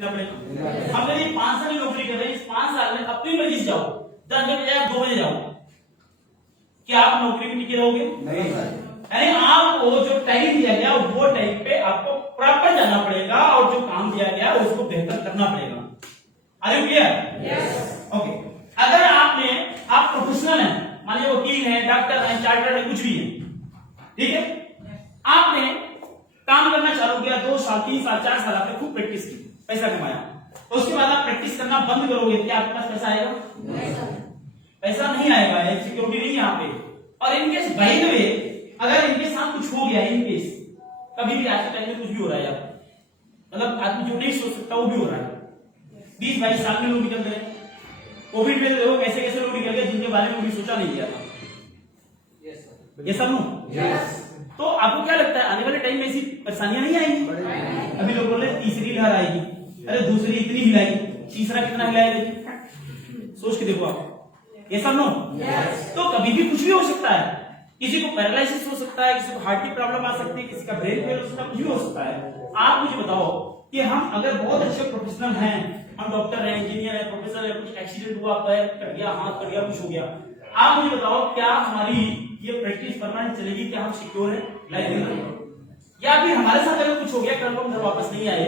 अब यदि 5 साल की नौकरी कर रहे हैं, इस 5 साल में अपनी मर्जी से जाओ, 10 बजे जाओ, 2 बजे जाओ, क्या आप नौकरी में टिके रहोगे? नहीं। यानी आपको जो टाइम दिया गया वो टाइम पे आपको प्रॉपर जाना पड़ेगा और जो काम दिया गया उसको बेहतर करना पड़ेगा। Are you clear? Yes. Okay. अगर आप प्रोफेशनल हैं, मान लीजिए वकील हैं, डॉक्टर हैं, चार्टर्ड है, कुछ भी है, ठीक है, आपने काम करना चालू किया, 2 साल 3 साल 4 साल आपने खूब प्रैक्टिस की, पैसा कमाया, उसके बाद आप प्रैक्टिस करना बंद करोगे, क्या आपके पास पैसा आएगा? पैसा नहीं आएगा, सिक्योरिटी नहीं है यहाँ पे। और इनकेस बाय द वे अगर इनके साथ कुछ हो गया, इनकेस कभी भी आज के टाइम में कुछ भी हो रहा है, मतलब आदमी जो नहीं सोच सकता वो भी हो रहा है। 20-22 साल में लोग निकल गए, कोविड में देखो कैसे कैसे लोग निकल गए जिनके बारे में कभी सोचा नहीं गया था। ये सब नो। तो आपको क्या लगता है आने वाले टाइम में ऐसी परेशानियां नहीं आएंगी? अभी लोग बोल रहे हैं तीसरी लहर आएगी, अरे दूसरी इतनी हिलाई, तीसरा कितना हिलाएगा? सोच के देखो आप। ये सब नो। तो कभी भी कुछ भी हो सकता है, किसी को पैरालिसिस हो सकता है, किसी को हार्ट की प्रॉब्लम आ सकती है, किसी का ब्रेन फेल हो सकता है, कुछ भी हो सकता है। आप मुझे बताओ कि हम अगर बहुत अच्छे प्रोफेशनल हैं, हम डॉक्टर हैं, इंजीनियर हैं, प्रोफेसर हैं, कुछ एक्सीडेंट हुआ, पैर कट गया, हाथ कट गया, कुछ हो गया, आप मुझे बताओ क्या हमारी ये प्रैक्टिस परमानेंट चलेगी? क्या हम सिक्योर है लाइफ? या फिर हमारे साथ अगर कुछ हो गया, कल को हम घर वापस नहीं आए,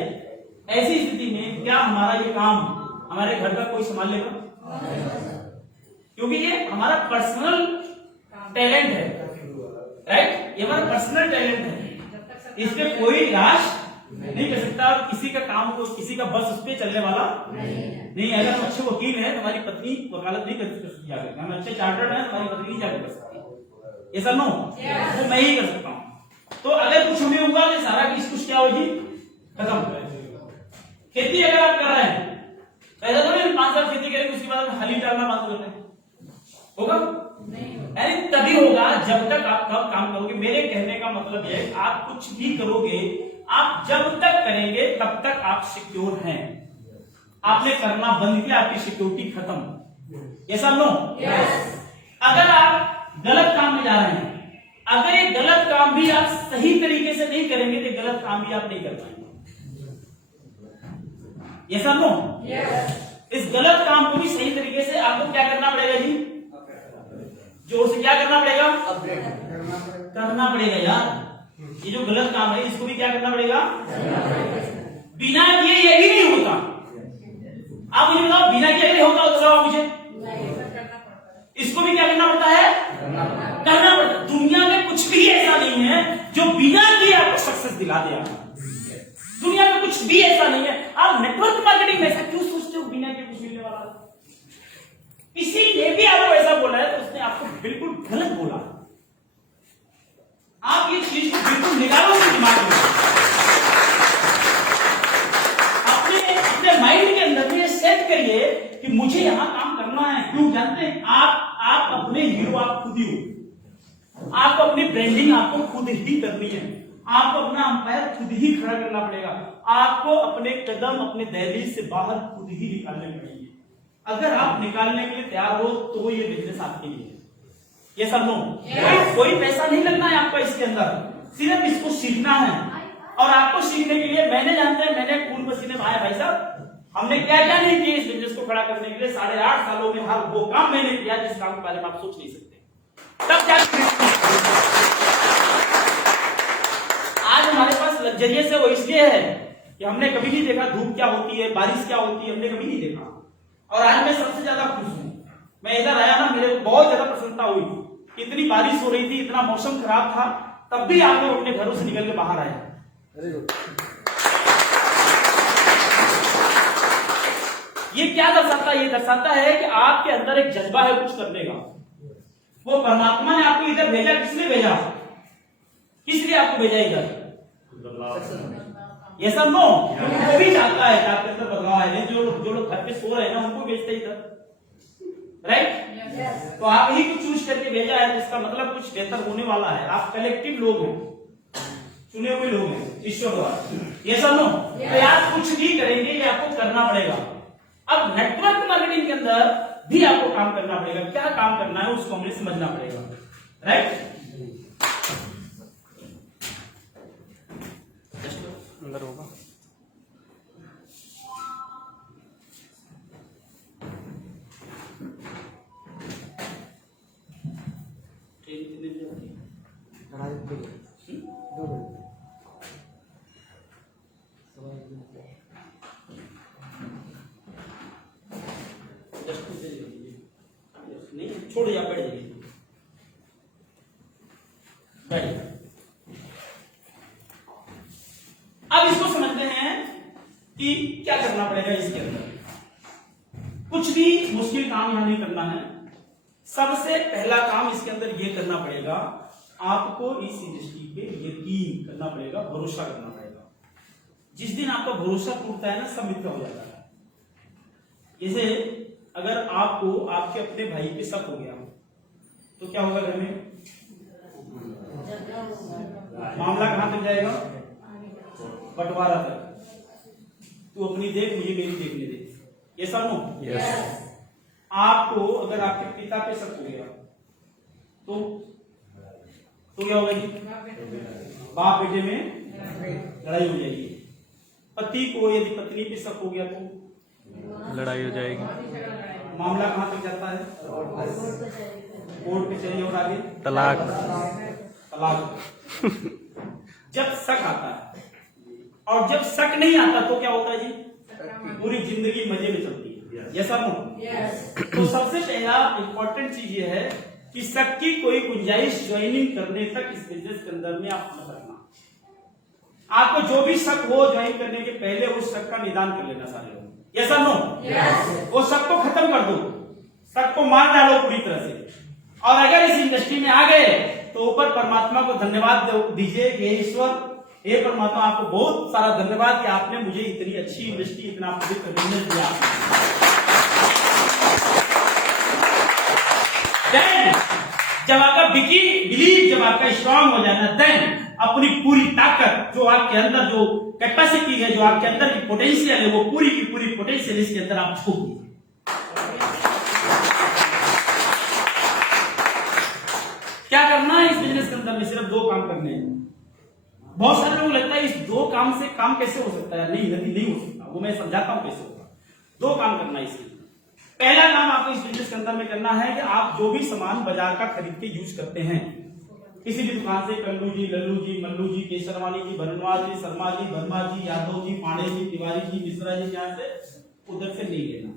ऐसी स्थिति में क्या हमारा ये काम हमारे घर का कोई संभाल लेगा? क्योंकि ये हमारा पर्सनल टैलेंट है, राइट? ये हमारा पर्सनल टैलेंट है, इस पे कोई इलाज नहीं कर सकता। किसी का काम को, किसी का बस उस पे चलने वाला नहीं। अगर हम अच्छे वकील हैं, तुम्हारी पत्नी वकालत नहीं कर सकती, हम अच्छे चार्टर्ड हैं, तुम्हारी पत्नी नहीं जाकर कर सकती। ये सब नो, वो मैं ही कर सकता हूँ। तो अगर कुछ हमें हुआ तो सारा किस कुछ क्या होगी? खत्म। खेती अगर आप कर रहे हैं, ऐसा तो नहीं 5 साल खेती करेंगे उसके बाद हली डालना बंद कर दें, होगा? यानी तभी होगा जब तक आप कब काम करोगे। मेरे कहने का मतलब है आप कुछ भी करोगे, आप जब तक करेंगे तब तक आप सिक्योर हैं। आपने करना बंद किया, आपकी सिक्योरिटी खत्म। ये सब नो। अगर आप गलत काम में जा रहे हैं, अगर ये गलत काम भी आप सही तरीके से नहीं करेंगे तो गलत काम भी आप नहीं कर पाएंगे। ये सब नो। इस गलत काम को भी सही तरीके से आपको क्या करना पड़ेगा जी? जोर से क्या करना पड़ेगा? करना पड़ेगा यार। ये जो गलत काम है इसको भी क्या करना पड़ेगा? बिना ये भी नहीं होता। आप मुझे बताओ, बिना किए नहीं होता तो मुझे इसको भी क्या करना पड़ता है? करना पड़ता है। दुनिया में कुछ भी ऐसा नहीं है जो बिना किए आपको सक्सेस दिला दे। दुनिया में कुछ भी ऐसा नहीं है। आप नेटवर्क मार्केटिंग में ऐसा क्यों सोचते हो बिना के कुछ मिलने वाला? किसी ने भी आपको ऐसा बोला है तो उसने आपको बिल्कुल गलत बोला। आप ये चीज को बिल्कुल निकालो अपने दिमाग में, अपने माइंड के अंदर ये सेट करिए कि मुझे यहां काम करना है। क्यों जानते हैं? आप अपने हीरो आप खुद ही हो। आपको अपनी ब्रांडिंग आपको खुद ही करनी है। आपको अपना अंपायर खुद ही खड़ा करना पड़ेगा। आपको अपने कदम अपने दहलीज से बाहर खुद ही निकालने पड़ेंगे। अगर आप निकालने के लिए तैयार हो तो ये बिजनेस आपके लिए है। ये सब नो। कोई पैसा नहीं लगना है आपको इसके अंदर, सिर्फ इसको सीखना है। और आपको सीखने के लिए मैंने खून पसीने बहाए भाई साहब। हमने क्या क्या नहीं किया इस बिजनेस को खड़ा करने के लिए। 8.5 सालों में हर वो काम मैंने किया जिस काम के बारे में आप सोच नहीं सकते। तब क्या आज हमारे पास लग्जरियस है, वो इसलिए है कि हमने कभी नहीं देखा धूप क्या होती है, बारिश क्या होती है, हमने कभी नहीं देखा। और आज मैं सबसे ज्यादा खुश हूं। मैं इधर आया ना, मेरे को बहुत ज्यादा प्रसन्नता हुई। इतनी बारिश हो रही थी, इतना मौसम खराब था, तब भी आप लोग अपने घरों से निकल के बाहर आए। ये क्या दर्शाता है? ये दर्शाता है कि आपके अंदर एक जज्बा है कुछ करने का। वो परमात्मा ने आपको इधर भेजा, किसने भेजा? किस लिए आपको भेजा इधर? ये सब नो। वो भी चाहता है आपके अंदर बदलाव है। जो लोग घर पे सो रहे हैं ना, उनको भेजते इधर, राइट? तो आप ही कुछ चूज करके भेजा है, जिसका मतलब कुछ बेहतर होने वाला है। आप कलेक्टिव लोग हैं, चुने हुए लोग हैं ईश्वर द्वारा। ये सब नो। तो आप कुछ भी करेंगे ये आपको करना पड़ेगा। अब नेटवर्क मार्केटिंग के अंदर भी आपको काम करना पड़ेगा। क्या काम करना है उसको हमें समझना पड़ेगा, राइट? अंदर होगा। कितने बजे होती है? 2 बजे। नहीं छोड़ या बैठ जाइए, बैठ। अब इसको समझते हैं कि क्या करना पड़ेगा इसके अंदर। कुछ भी मुश्किल काम यहां नहीं करना है। सबसे पहला काम इसके अंदर यह करना पड़ेगा, आपको इस इंडस्ट्री पे यकीन करना पड़ेगा, भरोसा करना पड़ेगा। जिस दिन आपका भरोसा टूटता है ना, सब मिथ्या हो जाता है। जैसे अगर आपको आपके अपने भाई पे शक हो गया तो क्या होगा घर में? मामला कहां तक जाएगा? बंटवारा तक। तू अपनी देख, मुझे मेरी देखने दे। ये सब नो? यस। आपको अगर आपके पिता पे शक हो गया तो क्या होगा जी? बाप बेटे में लड़ाई हो जाएगी। पति को यदि पत्नी पे शक हो गया तो लड़ाई हो जाएगी। मामला कहां तक जाता है? कोर्ट कचहरी और आगे तलाक। जब शक आता है और जब शक नहीं आता तो क्या होता है जी? पूरी जिंदगी मजे में चलती है। यस और नो? तो सबसे पहला इंपॉर्टेंट चीज ये है कि शक की कोई गुंजाइश ज्वाइनिंग करने तक इस बिजनेस के अंदर में आप मत रखना। आपको जो भी शक हो ज्वाइन करने के पहले उस शक का निदान कर लेना सारे लोग। यस और नो? वो शक को खत्म कर दो, शक को मार डालो पूरी तरह से। और अगर इस इंडस्ट्री में आ गए तो ऊपर परमात्मा को धन्यवाद दीजिए कि ईश्वर, हे परमात्मा, आपको बहुत सारा धन्यवाद कि आपने मुझे इतनी अच्छी इंडस्ट्री, इतना पवित्र बिजनेस दिया। देन जब आपका बिलीव जब आपका स्ट्रांग हो जाना, देन अपनी पूरी ताकत जो आपके अंदर, जो कैपेसिटी है, जो आपके अंदर की पोटेंशियल है, वो पूरी की पूरी पोटेंशियल इसके अंदर आप झोंक दीजिए। क्या करना है इस बिजनेस के अंदर में? सिर्फ 2 काम करने हैं। बहुत सारे लोगों को लगता है इस 2 काम से काम कैसे हो सकता है? नहीं हो सकता। वो मैं समझाता हूं कैसे होगा। 2 काम करना है इसके। पहला काम आपको इस बिजनेस के अंदर में करना है कि आप जो भी सामान बाजार का खरीद के यूज करते हैं, किसी भी दुकान से, कल्लू जी, लल्लू जी, मल्लू जी, केसरवानी जी, भरनवाल जी, शर्मा जी, वर्मा जी, यादव जी, पांडे जी, तिवारी जी, मिश्रा जी, यहाँ से उधर से नहीं लेना।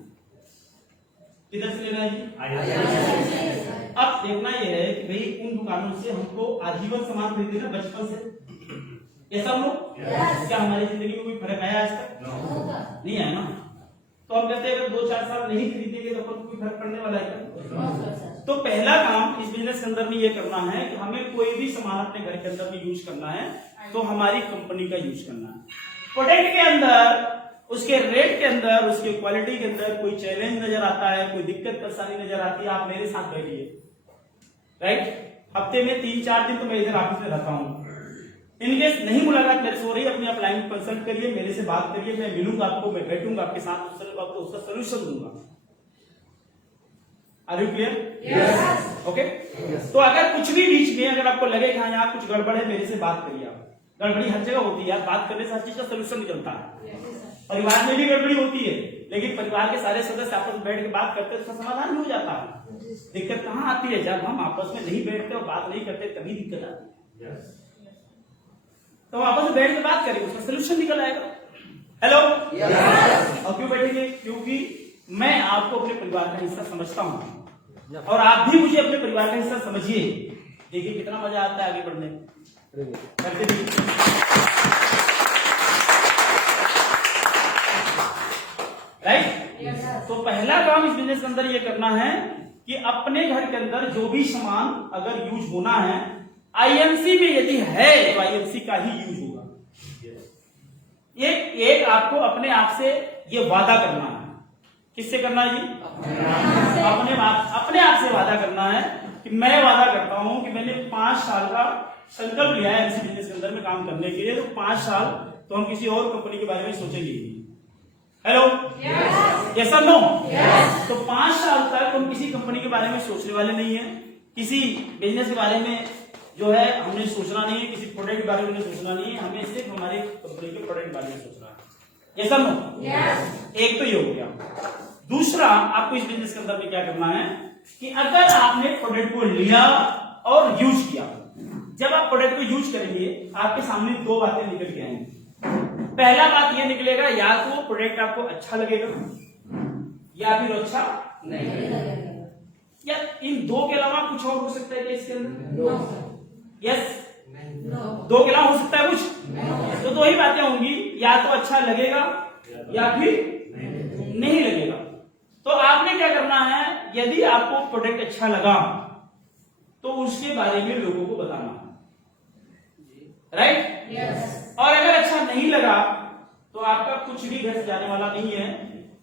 किधर से लेना है जी? अब देखना यह है कि भाई उन दुकानों से हमको आजीवन सामान खरीदे ना, बचपन से। ऐसा लोग क्या हमारी जिंदगी में कोई फर्क आया आज तक? नहीं आया ना। तो हम कहते हैं अगर 2-4 साल नहीं खरीदेंगे तो कोई फर्क पड़ने वाला है? तो पहला काम इस बिजनेस के अंदर में ये करना है कि हमें कोई भी सामान अपने घर के अंदर में यूज करना है तो हमारी कंपनी का यूज करना है। प्रोडक्ट के अंदर, उसके रेट के अंदर, उसके क्वालिटी के अंदर कोई चैलेंज नजर आता है, कोई दिक्कत परेशानी नजर आती है, आप मेरे साथ बैठिए। राइट? हफ्ते में 3-4 दिन तो मैं इधर ऑफिस में रहता हूँ। इनकेस नहीं मुलाकात मेरे से हो रही, अपने आप लाइन कंसल्ट करिए, मेरे से बात करिए, मैं मिलूंगा आपको, मैं बैठूंगा आपके साथ, आपको उसका सोल्यूशन दूंगा। Are you clear? Yes. Okay. तो अगर कुछ भी बीच में अगर आपको लगे कि हाँ यहाँ कुछ गड़बड़ है, मेरे से बात करिए। आप, गड़बड़ी हर जगह होती है यार, बात करने से हर चीज का सोल्यूशन निकलता है। परिवार में भी गड़बड़ी होती है, लेकिन परिवार के सारे सदस्य आपस में बैठ के बात करते हैं तो समाधान भी हो जाता है। दिक्कत कहाँ आती है? जब हम आपस में नहीं बैठते और बात नहीं करते तभी दिक्कत आती है। तो आपस में बैठ के बात करेंगे, उसका सोल्यूशन निकल आएगा। हेलो? और क्यों बैठेंगे? क्योंकि मैं आपको अपने परिवार का हिस्सा समझता हूं और आप भी मुझे अपने परिवार का हिस्सा समझिए। देखिए कितना मजा आता है आगे बढ़ने में। करते भी राइट? तो पहला काम इस बिजनेस के अंदर ये करना है कि अपने घर के अंदर जो भी सामान अगर यूज होना है, आईएमसी में यदि है तो आईएमसी का ही यूज होगा। एक आपको अपने आप से ये वादा करना है। किससे करना है जी? अपने आप से वादा करना है कि मैं वादा करता हूं कि मैंने 5 साल का संकल्प लिया है इसी बिजनेस के अंदर में काम करने के लिए। तो 5 साल तो हम किसी और कंपनी के बारे में सोचेंगे ही। हेलो? यस और नो? तो 5 साल तक हम किसी कंपनी के बारे में सोचने वाले नहीं है, किसी बिजनेस के बारे में जो है हमने सोचना नहीं है, किसी प्रोडक्ट के बारे में सोचना नहीं है, हमें सिर्फ हमारे कंपनी के प्रोडक्ट के बारे में सोचना है। यस और नो? एक तो ये हो गया। दूसरा, आपको इस बिजनेस के अंदर में क्या करना है कि अगर आपने प्रोडक्ट को लिया और यूज किया। जब आप प्रोडक्ट को यूज करेंगे आपके सामने दो बातें निकल के आएंगी। पहला बात ये निकलेगा, या तो प्रोडक्ट आपको अच्छा लगेगा या फिर अच्छा नहीं लगेगा। या इन दो के अलावा कुछ और हो सकता है क्या इसके अंदर? यस, दो के अलावा हो सकता है कुछ? तो दो ही बातें होंगी, या तो अच्छा लगेगा या फिर नहीं लगेगा। तो आपने क्या करना है, यदि आपको प्रोडक्ट अच्छा लगा तो उसके बारे में लोगों को बताना, राइट? यस। और अगर अच्छा नहीं लगा तो आपका कुछ भी घर जाने वाला नहीं है।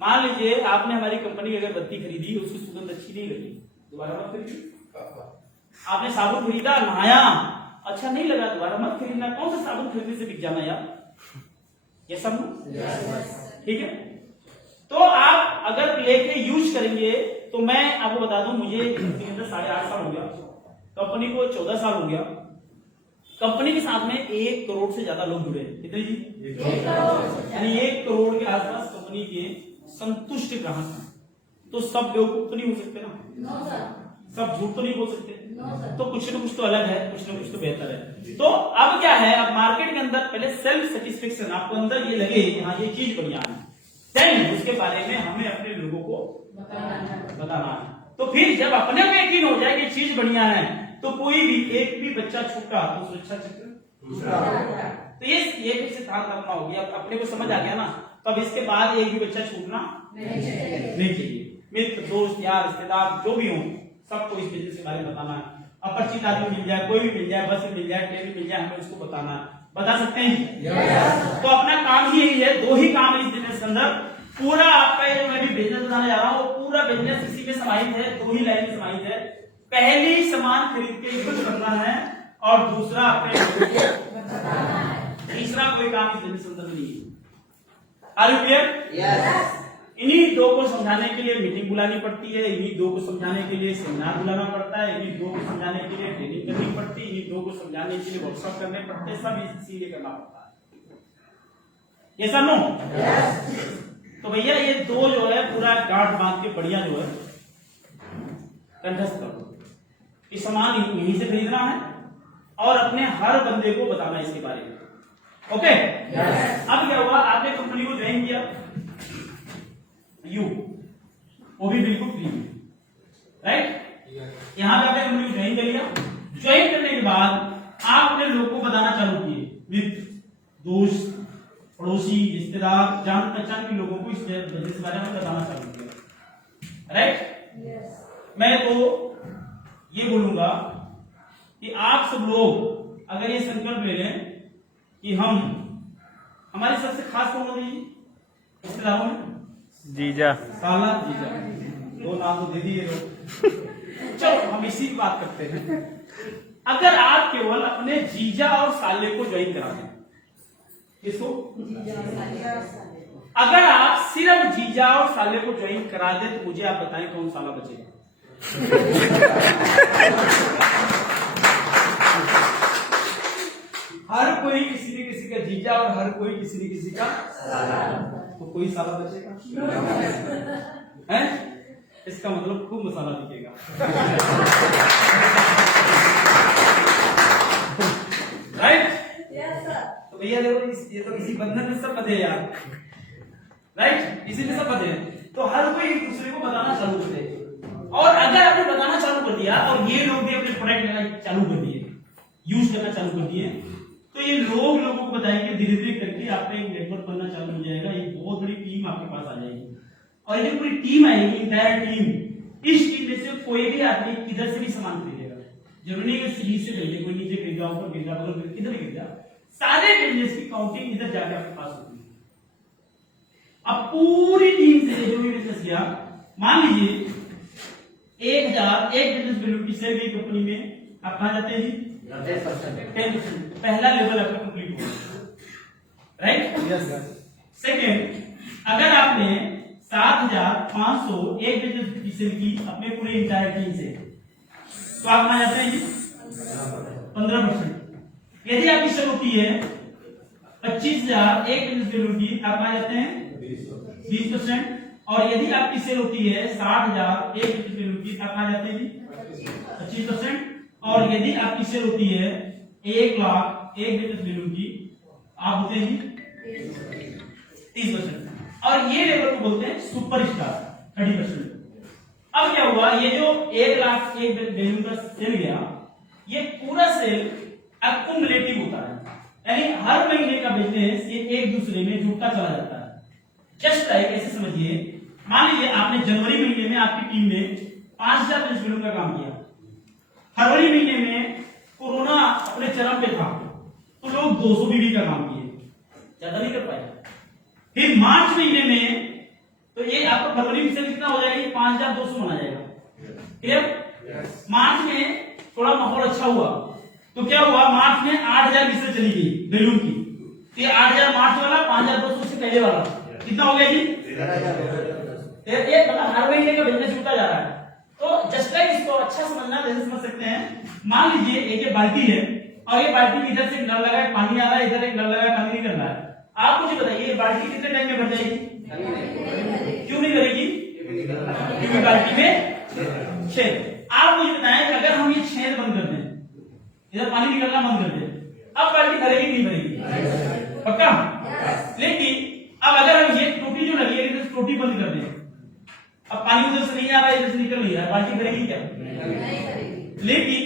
मान लीजिए आपने हमारी कंपनी की अगर बत्ती खरीदी, उसकी सुगंध अच्छी नहीं लगी, दोबारा मत खरीदिए। आपने साबुन खरीदा, नहाया, अच्छा नहीं लगा, दोबारा मत खरीदना। कौन सा साबुन खरीदने से बिक जाना यार, ये सब ठीक है। तो आप अगर लेके यूज करेंगे, तो मैं आपको बता दूं, मुझे कंपनी के अंदर 8.5 साल हो गया, कंपनी को 14 साल हो गया। कंपनी के साथ में 1 करोड़ से ज्यादा लोग जुड़े हैं। कितने जी? 1 करोड़। यानी 1 करोड़ के आसपास कंपनी के संतुष्ट ग्राहक हैं। तो सब बेवकूफ तो नहीं हो सकते ना, सब झूठ तो नहीं बोल सकते, तो कुछ ना कुछ तो अलग है, कुछ ना कुछ तो बेहतर है। तो अब क्या है, अब मार्केट के अंदर पहले सेल्फ सेटिस्फेक्शन, आपको अंदर ये लगे कि हाँ ये चीज बढ़िया है, देन उसके बारे में हमें अपने लोगों को बताना है। तो फिर जब अपने को यकीन हो जाए कि चीज बढ़िया है, तो कोई भी एक भी बच्चा छूटा तो सुरक्षा चक्र। तो ये फिर सिद्धांत अपना हो गया, अपने को समझ आ गया ना। तो अब इसके बाद एक भी बच्चा छूटना नहीं चाहिए। मित्र, दोस्त, यार, रिश्तेदार जो भी हो, सबको इस बिजनेस के बारे में बताना है। अपरिचित आदमी मिल जाए, कोई भी मिल जाए, बस मिल जाए, ट्रेन मिल जाए, हमें उसको बताना है। बता सकते हैं? तो अपना काम ही यही है, 2 ही काम है इस बिजनेस के अंदर। पूरा आपका ये जो मैं भी बिजनेस बताने जा रहा हूँ, वो पूरा बिजनेस इसी में समाहित है, 2 ही लाइन में समाहित है। पहली सामान खरीद के यूज करना है और दूसरा अपने लोगों को बताना है। तीसरा कोई काम इस बिजनेस के अंदर नहीं है। Are you clear? यस। इन्हीं 2 को समझाने के लिए मीटिंग बुलानी पड़ती है, इन्हीं 2 को समझाने के लिए सेमिनार बुलाना पड़ता है, इन्हीं 2 को समझाने के लिए ट्रेनिंग करनी पड़ती है, इन्हीं 2 को समझाने के लिए वर्कशॉप करने पड़ते हैं, सब इसीलिए करना पड़ता है। ये सब नो? तो भैया ये 2 जो है पूरा गांठ बांध के बढ़िया जो है कंठस्थ कर दो। ये सामान यहीं से खरीदना है और अपने हर बंदे को बताना है इसके बारे में। ओके? अब क्या हुआ, आपने कंपनी को ज्वाइन किया, वो भी बिल्कुल फ्री, राइट? यहां पे आपने कंपनी को ज्वाइन कर लिया। ज्वाइन करने के बाद आप अपने लोगों को बताना चालू किए, मित्र, दोस्त, पड़ोसी, रिश्तेदार, जान पहचान के लोगों को इस बिजनेस के बारे में बताना चालू किया, राइट? मैं तो ये बोलूंगा कि आप सब लोग अगर ये संकल्प ले लें कि हम, हमारे सबसे खास कौन होगी रिश्तेदारों में? जीजा, साला, जीजा, 2 नाम तो दे दिए लोग। चलो हम इसी की बात करते हैं। अगर आप केवल अपने जीजा और साले को ज्वाइन करा दें, किसको? अगर आप सिर्फ जीजा और साले को ज्वाइन करा दें, तो मुझे आप बताएं कौन साला बचेगा? हर कोई किसी न किसी का जीजा और हर कोई किसी न किसी का साला, तो कोई साला बचेगा? हैं? इसका मतलब खूब मसाला दिखेगा। राइट? तो भैया देखो, ये तो किसी बंधन में सब बंधे यार, राइट? इसी में सब बंधे। तो हर कोई एक दूसरे को बताना चालू कर दे, और अगर आपने बताना चालू कर दिया और ये लोग भी अपने प्रोडक्ट लेना चालू कर दिए, यूज करना चालू कर दिए, तो ये लोगों को बताएंगे, धीरे धीरे करके आपका एक नेटवर्क बनना चालू हो जाएगा। एक बहुत बड़ी टीम आपके पास आ जाएगी, और ये जो पूरी टीम आएगी, इंटायर टीम, इस टीम में से कोई भी आदमी किधर से भी सामान खरीदेगा। जरूरी है सीढ़ी से खरीदे, कोई नीचे खरीदा, ऊपर खरीदा, बगल में, किधर खरीदा, सारे बिजनेस की काउंटिंग इधर जाके आपके पास होती है। अब पूरी टीम से जो भी बिजनेस किया, मान लीजिए 1000 एक बिजनेस वैल्यू की सेल गई कंपनी में, आप कहां जाते हैं जी? 10%। पहला लेवल आपका कंप्लीट हुआ, राइट? यस। सेकंड, अगर आपने 7500 एक बिजनेस की सेल की अपने पूरे इंटायर टीम से, तो आप कहां जाते हैं जी? 15%। यदि आपकी सेल होती है 25000 एक बिजनेस वैल्यू की, आप कहां जाते हैं? 20%। और यदि आपकी सेल होती है 60000 एक बिजनेस वैल्यू की, आप कहां जाते हैं जी? 25%। और यदि आपकी सेल होती है 1 लाख 1 बिजनेस वैल्यू की, आप होते हैं 30%, और ये लेवल को बोलते हैं सुपरस्टार 30%। अब क्या हुआ, ये जो 1 लाख 1 वैल्यू का सेल गया, ये पूरा सेल एक्युमुलेटिव होता है, यानी हर महीने का बिजनेस ये एक दूसरे में जुड़ता चला जाता है। जस्ट लाइक ऐसे समझिए, मान लीजिए आपने जनवरी महीने में आपकी टीम ने 5000 बिजनेस वैल्यू का काम किया, फरवरी महीने में कोरोना अपने चरम पे था तो लोग 200 बीबी का काम किए, ज्यादा नहीं कर पाए। फिर मार्च महीने में तो ये आपका फरवरी में से कितना हो जाएगा, 5200 माना जाएगा। क्लियर? मार्च में थोड़ा माहौल अच्छा हुआ तो क्या हुआ, मार्च में 8000 बिजनेस चली गई बैलून की, तो ये 8000 मार्च वाला, 5200 से पहले वाला कितना हो गया जी, 13,000। मतलब हर महीने का बिजनेस जुड़ता जा रहा है। तो जस्ट लाइक इसको अच्छा समझना, जैसे समझ सकते हैं, मान लीजिए एक ये बाल्टी है और ये बाल्टी में इधर से नल लगा है, पानी आ रहा है, इधर एक नल लगा है, पानी निकल रहा है। आप मुझे बताइए ये बाल्टी कितने टाइम में भर जाएगी? क्यों नहीं भरेगी? क्योंकि बाल्टी में छेद। आप मुझे बताएं कि अगर हम ये छेद बंद कर दें, इधर पानी निकलना बंद कर दें, अब बाल्टी भरेगी नहीं भरेगी? पक्का? लेकिन अब अगर हम ये टोटी जो लगी है, इधर टोटी बंद कर दें, अब पानी उधर से नहीं आ रहा है, इधर से निकल नहीं रहा है, बाल्टी भरेगी क्या? नहीं भरेगी। लेकिन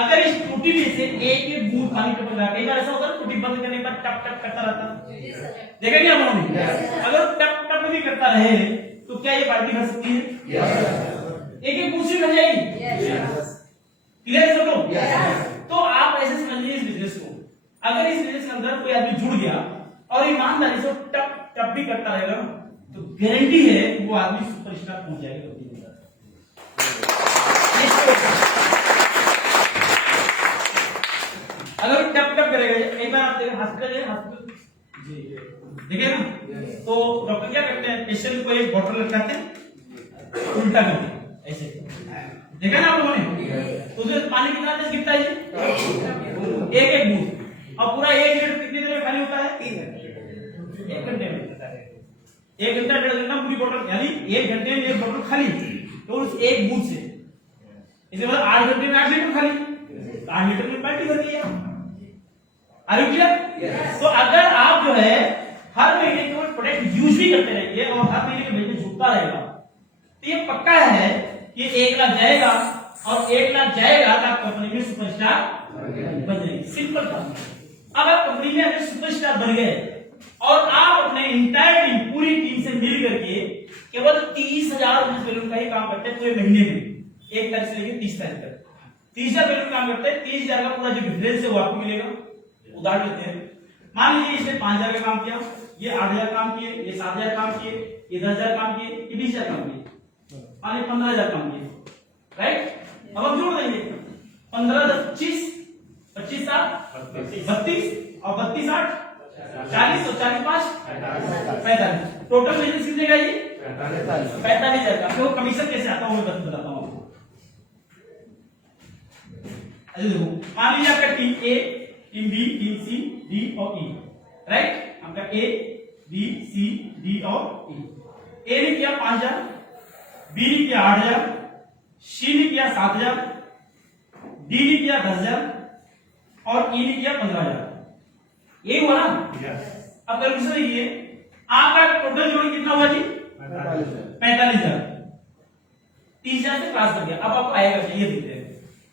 अगर इस टोटी में से एक एक बूंद पानी टपक रहा है, कई बार ऐसा होता है टोटी बंद करने के बाद टप टप करता रहता है, देखा क्या आपने? अगर टप टप भी करता रहे तो क्या ये बाल्टी भर सकती है? एक एक बूंद से भर जाएगी। क्लियर है सब लोग? तो आप ऐसे समझिए इस बिजनेस को, अगर इस बिजनेस के अंदर कोई आदमी जुड़ गया और ईमानदारी से टप टप भी करता रहेगा तो गारंटी है कि वो आदमी सुपरस्टार पहुंच जाएगा। अगर टप टप करेगा, कई बार आप देखें हॉस्पिटल देखिए ना, तो डॉक्टर क्या करते हैं, पेशेंट को एक बॉटल लगाते हैं उल्टा करके ऐसे, देखा ना आप लोगों ने, तो उसमें पानी कितना तेज गिरता है जी, एक एक बूंद, और पूरा 1 लीटर कितनी देर में खाली होता है? 1 घंटे में। 1 घंटा 1.5 घंटा पूरी बोतल, यानी 1 घंटे में 1 बोतल खाली, तो उस एक बूंद से इसे मतलब 8 घंटे में 8 लीटर खाली, 8 लीटर में बाल्टी भर गई है। Are you clear? तो अगर आप जो है हर महीने केवल प्रोडक्ट यूज भी करते रहेंगे और हर महीने का बिजनेस झुकता रहेगा, तो ये पक्का है कि 1 लाख जाएगा, और 1 लाख जाएगा तो आप कंपनी में सुपरस्टार बन जाएंगे। सिंपल था। अब आप कंपनी में अगर सुपरस्टार बन गए और आप अपने इंटायर टीम, पूरी टीम से मिल करके केवल 30,000 बैलून का ही काम करते हैं पूरे महीने में, 1 तारीख से लेकर 30 तारीख तक 30,000 बैलून काम करते हैं, 30,000 का पूरा जो डिफरेंस है वो आपको मिलेगा। उदाहरण लेते हैं, मान लीजिए इसने 5,000 का काम किया, ये 8,000 काम किए, ये 7,000 काम किए, ये 10,000 काम किए, ये 20,000 काम किए, मान लीजिए 15,000 काम किए, राइट? अब हम जोड़ देंगे 15 10 25, 25 7 32 और 32 8 40 और 40 5 45, टोटल बिजनेस कितने का ये 45,000 का। तो कमीशन कैसे आता है मैं बताता हूँ आपको। देखो मान लीजिए आपका टीम ए, टीम बी, टीम सी, डी और ई, राइट? आपका ए बी सी डी और ई। ए ने किया 5,000, बी ने किया 8,000, सी ने किया 7,000, डी ने किया 10,000 और ई ने किया 15,000। यही हुआ ना? अब कैलकुलेशन देखिए, आपका टोटल जोड़ कितना हुआ जी? 45,000। 30,000 से क्रॉस कर गया। अब आपको आएगा ये देखते हैं,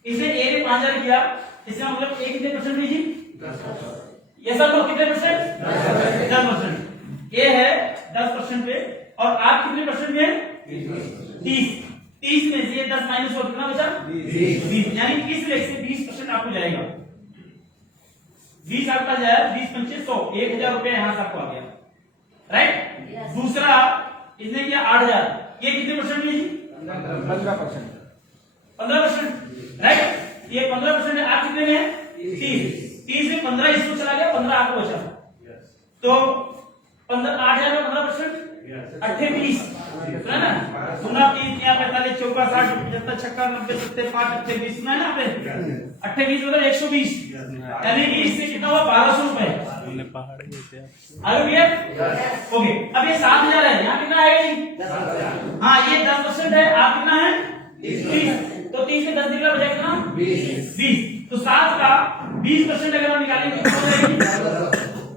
इसने ए ने 5,000 किया, इसका मतलब ए कितने परसेंट हुई जी? 10%। ये सब लोग कितने परसेंट? 10%। ए है 10% पे और आप कितने परसेंट पे? 30। 30 में से 10 माइनस हो कितना बचा? 20। यानी इस लेख से 20% आपको जाएगा। 20 आपका जाए, 20 पंचे 100, 1,000 रुपया यहां से आपको आ गया, राइट? दूसरा इसने किया 8,000, ये कितने परसेंट है जी? 15%। 15%, राइट? ये 15% है, आप कितने में है? 30 में 15 इसको चला गया, 15 आपको बचा, तो 8,000 में 15% 28, है ना? 29 यहाँ 45 चौका 60 75 छक्का 90 70 5 28 सुना है ना आपने? 28 मतलब 120, यानी कि इससे कितना हुआ? 1,200 रुपए। ओके, अब ये 7,000 है, यहाँ कितना आएगा जी? हाँ, ये 10% है, आप कितना है? 30, तो 30 1 से 10 निकला बचा कितना 20। तो 7 का 20% अगर हम निकालेंगे तो हो जाएगी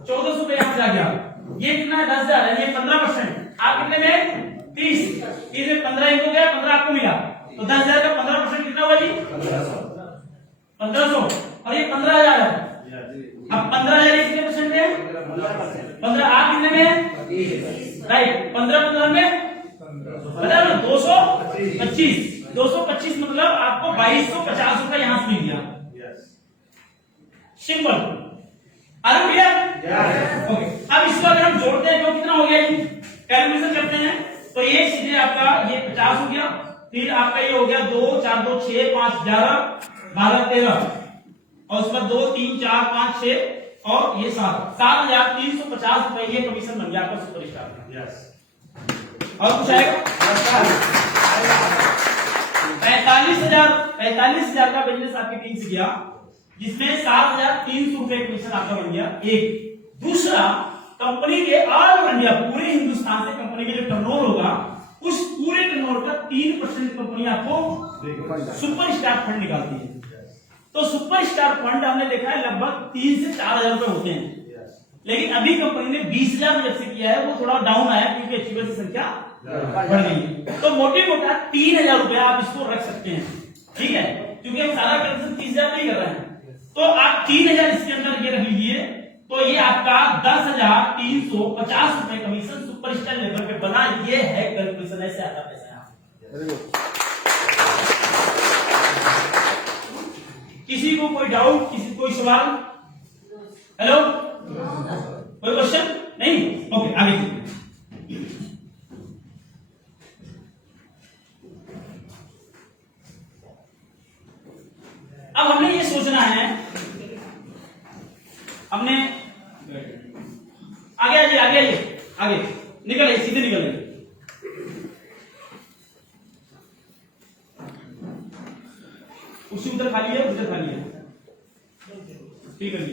1400 पे यहाँ से आ गया। ये कितना है 10,000 है, ये 15%। आप कितने में 30 में 15 इनको गया 15 आपको मिला, तो 10,000 का 15% कितना हुआ जी 1500 और ये 15,000 है। अब 15,000 कितने परसेंट में 15 आप कितने में राइट 15 में बता लो 225 मतलब आपको 2250 रुपए यहां से मिल गया। Simple are clear okay. अब इसको अगर हम जोड़ते हैं तो कितना हो गया जी कैलकुलेशन करते हैं तो ये सीधे आपका ये 50 हो गया, फिर आपका ये हो गया 2 4 2 6 5 11 12 13 और उसके बाद 2 3 4 5 6 और ये 7,350 रुपए ये कमीशन बन गया आपका सुपरस्टार का। यस और कुछ आएगा 45,000 का बिजनेस आपकी टीम से गया जिसमें 7,300 रुपए कमीशन आपका बन गया एक। दूसरा कंपनी के ऑल ओवर इंडिया पूरे हिंदुस्तान से कंपनी के जो टर्नओवर होगा उस पूरे टर्नओवर का 3% कंपनी आपको सुपरस्टार फंड निकालती है। तो सुपरस्टार फंड हमने देखा है लगभग 3 से 4,000 रुपए होते हैं, लेकिन अभी कंपनी ने 20,000 जब से किया है वो थोड़ा डाउन आया क्योंकि अचीवर की संख्या बढ़ गई है। तो मोटे मोटा 3,000 रुपए आप इसको रख सकते हैं, ठीक है, क्योंकि हम सारा कैलकुलेशन 30,000 नहीं कर रहे हैं। तो आप 3,000 इसके अंदर ये रख लीजिए, तो ये आपका 10,350 रुपए कमीशन सुपरस्टार लेवल पे बना। ये है कैलकुलेशन, ऐसे आता पैसा। किसी को कोई डाउट, किसी कोई सवाल? हेलो कोई क्वेश्चन नहीं? ओके आगे अब हमने ये सोचना है, हमने आगे आइए आगे आइए आगे निकलिए सीधे निकलिए। उसी उधर खाली है उधर खाली है, ठीक है जी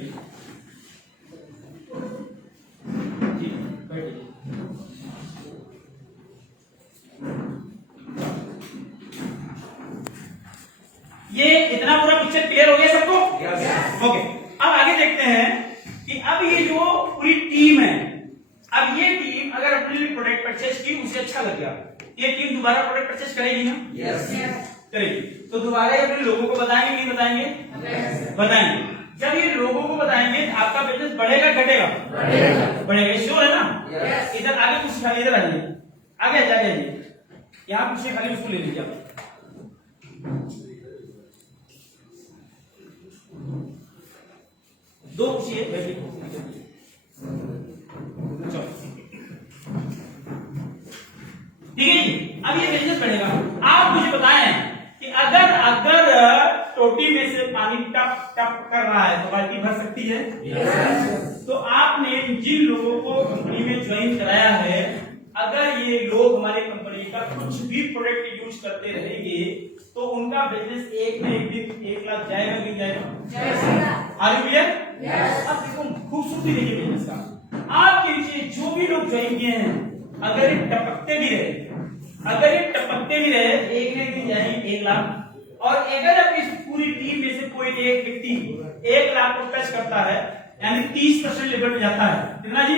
बैठिए। ये इतना पूरा पिक्चर क्लियर हो गया सबको? ओके अब आगे देखते हैं कि अब ये जो पूरी टीम है, अब ये टीम अगर अपने लिए प्रोडक्ट परचेज की उसे अच्छा लग गया, ये टीम दोबारा प्रोडक्ट परचेज करेगी ना? यस करेगी। तो दोबारा ये अपने लोगों को बताएंगे नहीं बताएंगे? बताएंगे। जब ये लोगों को बताएंगे आपका बिजनेस बढ़ेगा घटेगा? बढ़ेगा। श्योर है ना? इधर आगे कुछ खाली, इधर आइए आगे जाइए, यहाँ कुछ खाली उसको ले लीजिए आप। दो कुर्सी है बैठिए। ठीक है जी, अब ये बिजनेस बढ़ेगा। आप मुझे बताएं कि अगर टोटी में से पानी टप टप कर रहा है तो बाल्टी भर सकती है? तो आपने जिन लोगों को कंपनी में ज्वाइन कराया है, अगर ये लोग हमारे कंपनी का कुछ भी प्रोडक्ट यूज करते रहेंगे तो उनका बिजनेस एक न एक दिन 1 लाख जाएगा कि जाएगा? Are you clear? अब देखो खूबसूरती देखिए बिजनेस का। आपके नीचे जो भी लोग ज्वाइन किए हैं अगर ये टपकते भी रहे, एक न एक दिन जाएंगे 1 लाख। और अगर अब इस पूरी टीम में से कोई एक व्यक्ति 1 लाख को टच करता है यानी 30% लेवल पे जाता है, कितना जी?